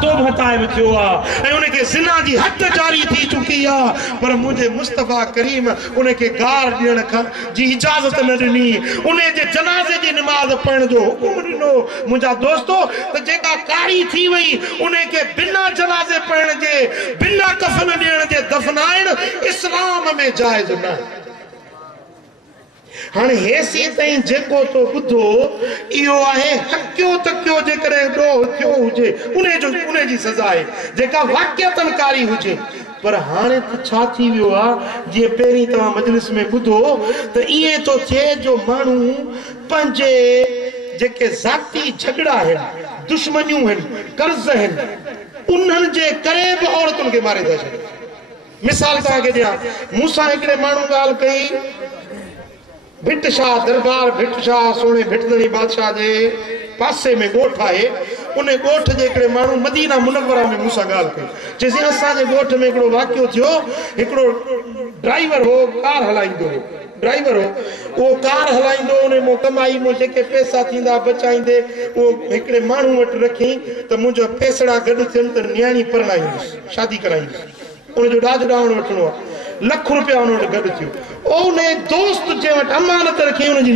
तौबह ताइब थियो आहे ऐं उनखे ज़िना जी हद जारी थी चुकी आहे, पर मुंहिंजे मुस्तफ़ा करीम उनखे गार ॾियण खां जी इजाज़त न ॾिनी, उन जे जनाज़े जी निमाज़ पढ़ण जो हुकुम ॾिनो। मुंहिंजा दोस्तो, त जेका कारी थी वई उनखे बिना जनाज़े पढ़ण जे, बिना कफन ॾियण जे दफ़नाइण इस्लाम में जाइज़ न आहे। हाणे हेसी ताईं जेको तो ॿुधो इहो आहे हकियो तकियो, जेकॾहिं ॾोह थियो हुजे उन जी सज़ा आहे, जेका वाक़िअतन कारी हुजे। पर हाणे त छा थी वियो आहे, जीअं पहिरीं तव्हां मजलिस में ॿुधो त ईअं थो थिए जो माण्हू पंहिंजे जेके ज़ाती झगड़ा आहिनि, दुश्मनियूं आहिनि, कर्ज़ आहिनि, उन्हनि जे करे बि औरतुनि खे मारे था छॾनि। मिसाल तव्हांखे ॾियां, मूंसां हिकिड़े माण्हू ॻाल्हि कई, भिट शाह दरबार, भिट शाह सोने भिटदड़ी बादशाह जे पासे में ॻोठ आहे। उन ॻोठ जे हिकिड़े माण्हू मदीना मुनव्वरा में मूंसां ॻाल्हि कई, चईं असांजे ॻोठ में हिकिड़ो वाक़ियो थियो। हिकिड़ो ड्राइवर हो, कार हलाईंदो हो, ड्राइवर हो, उहो कार हलाईंदो, उन मूं कमाई मूं जेके पैसा थींदा बचाईंदे उहो हिकिड़े माण्हू वटि रखी त मुंहिंजो पैसड़ा गॾु थियनि त न्याणी परणाईंदुसि, शादी कराईंदुसि। उनजो ॾाज ॾावण वठिणो आहे, ₹1 रुपया उन वटि गॾु थियो। उन दोस्त जे वटि अमानत रखी उनजी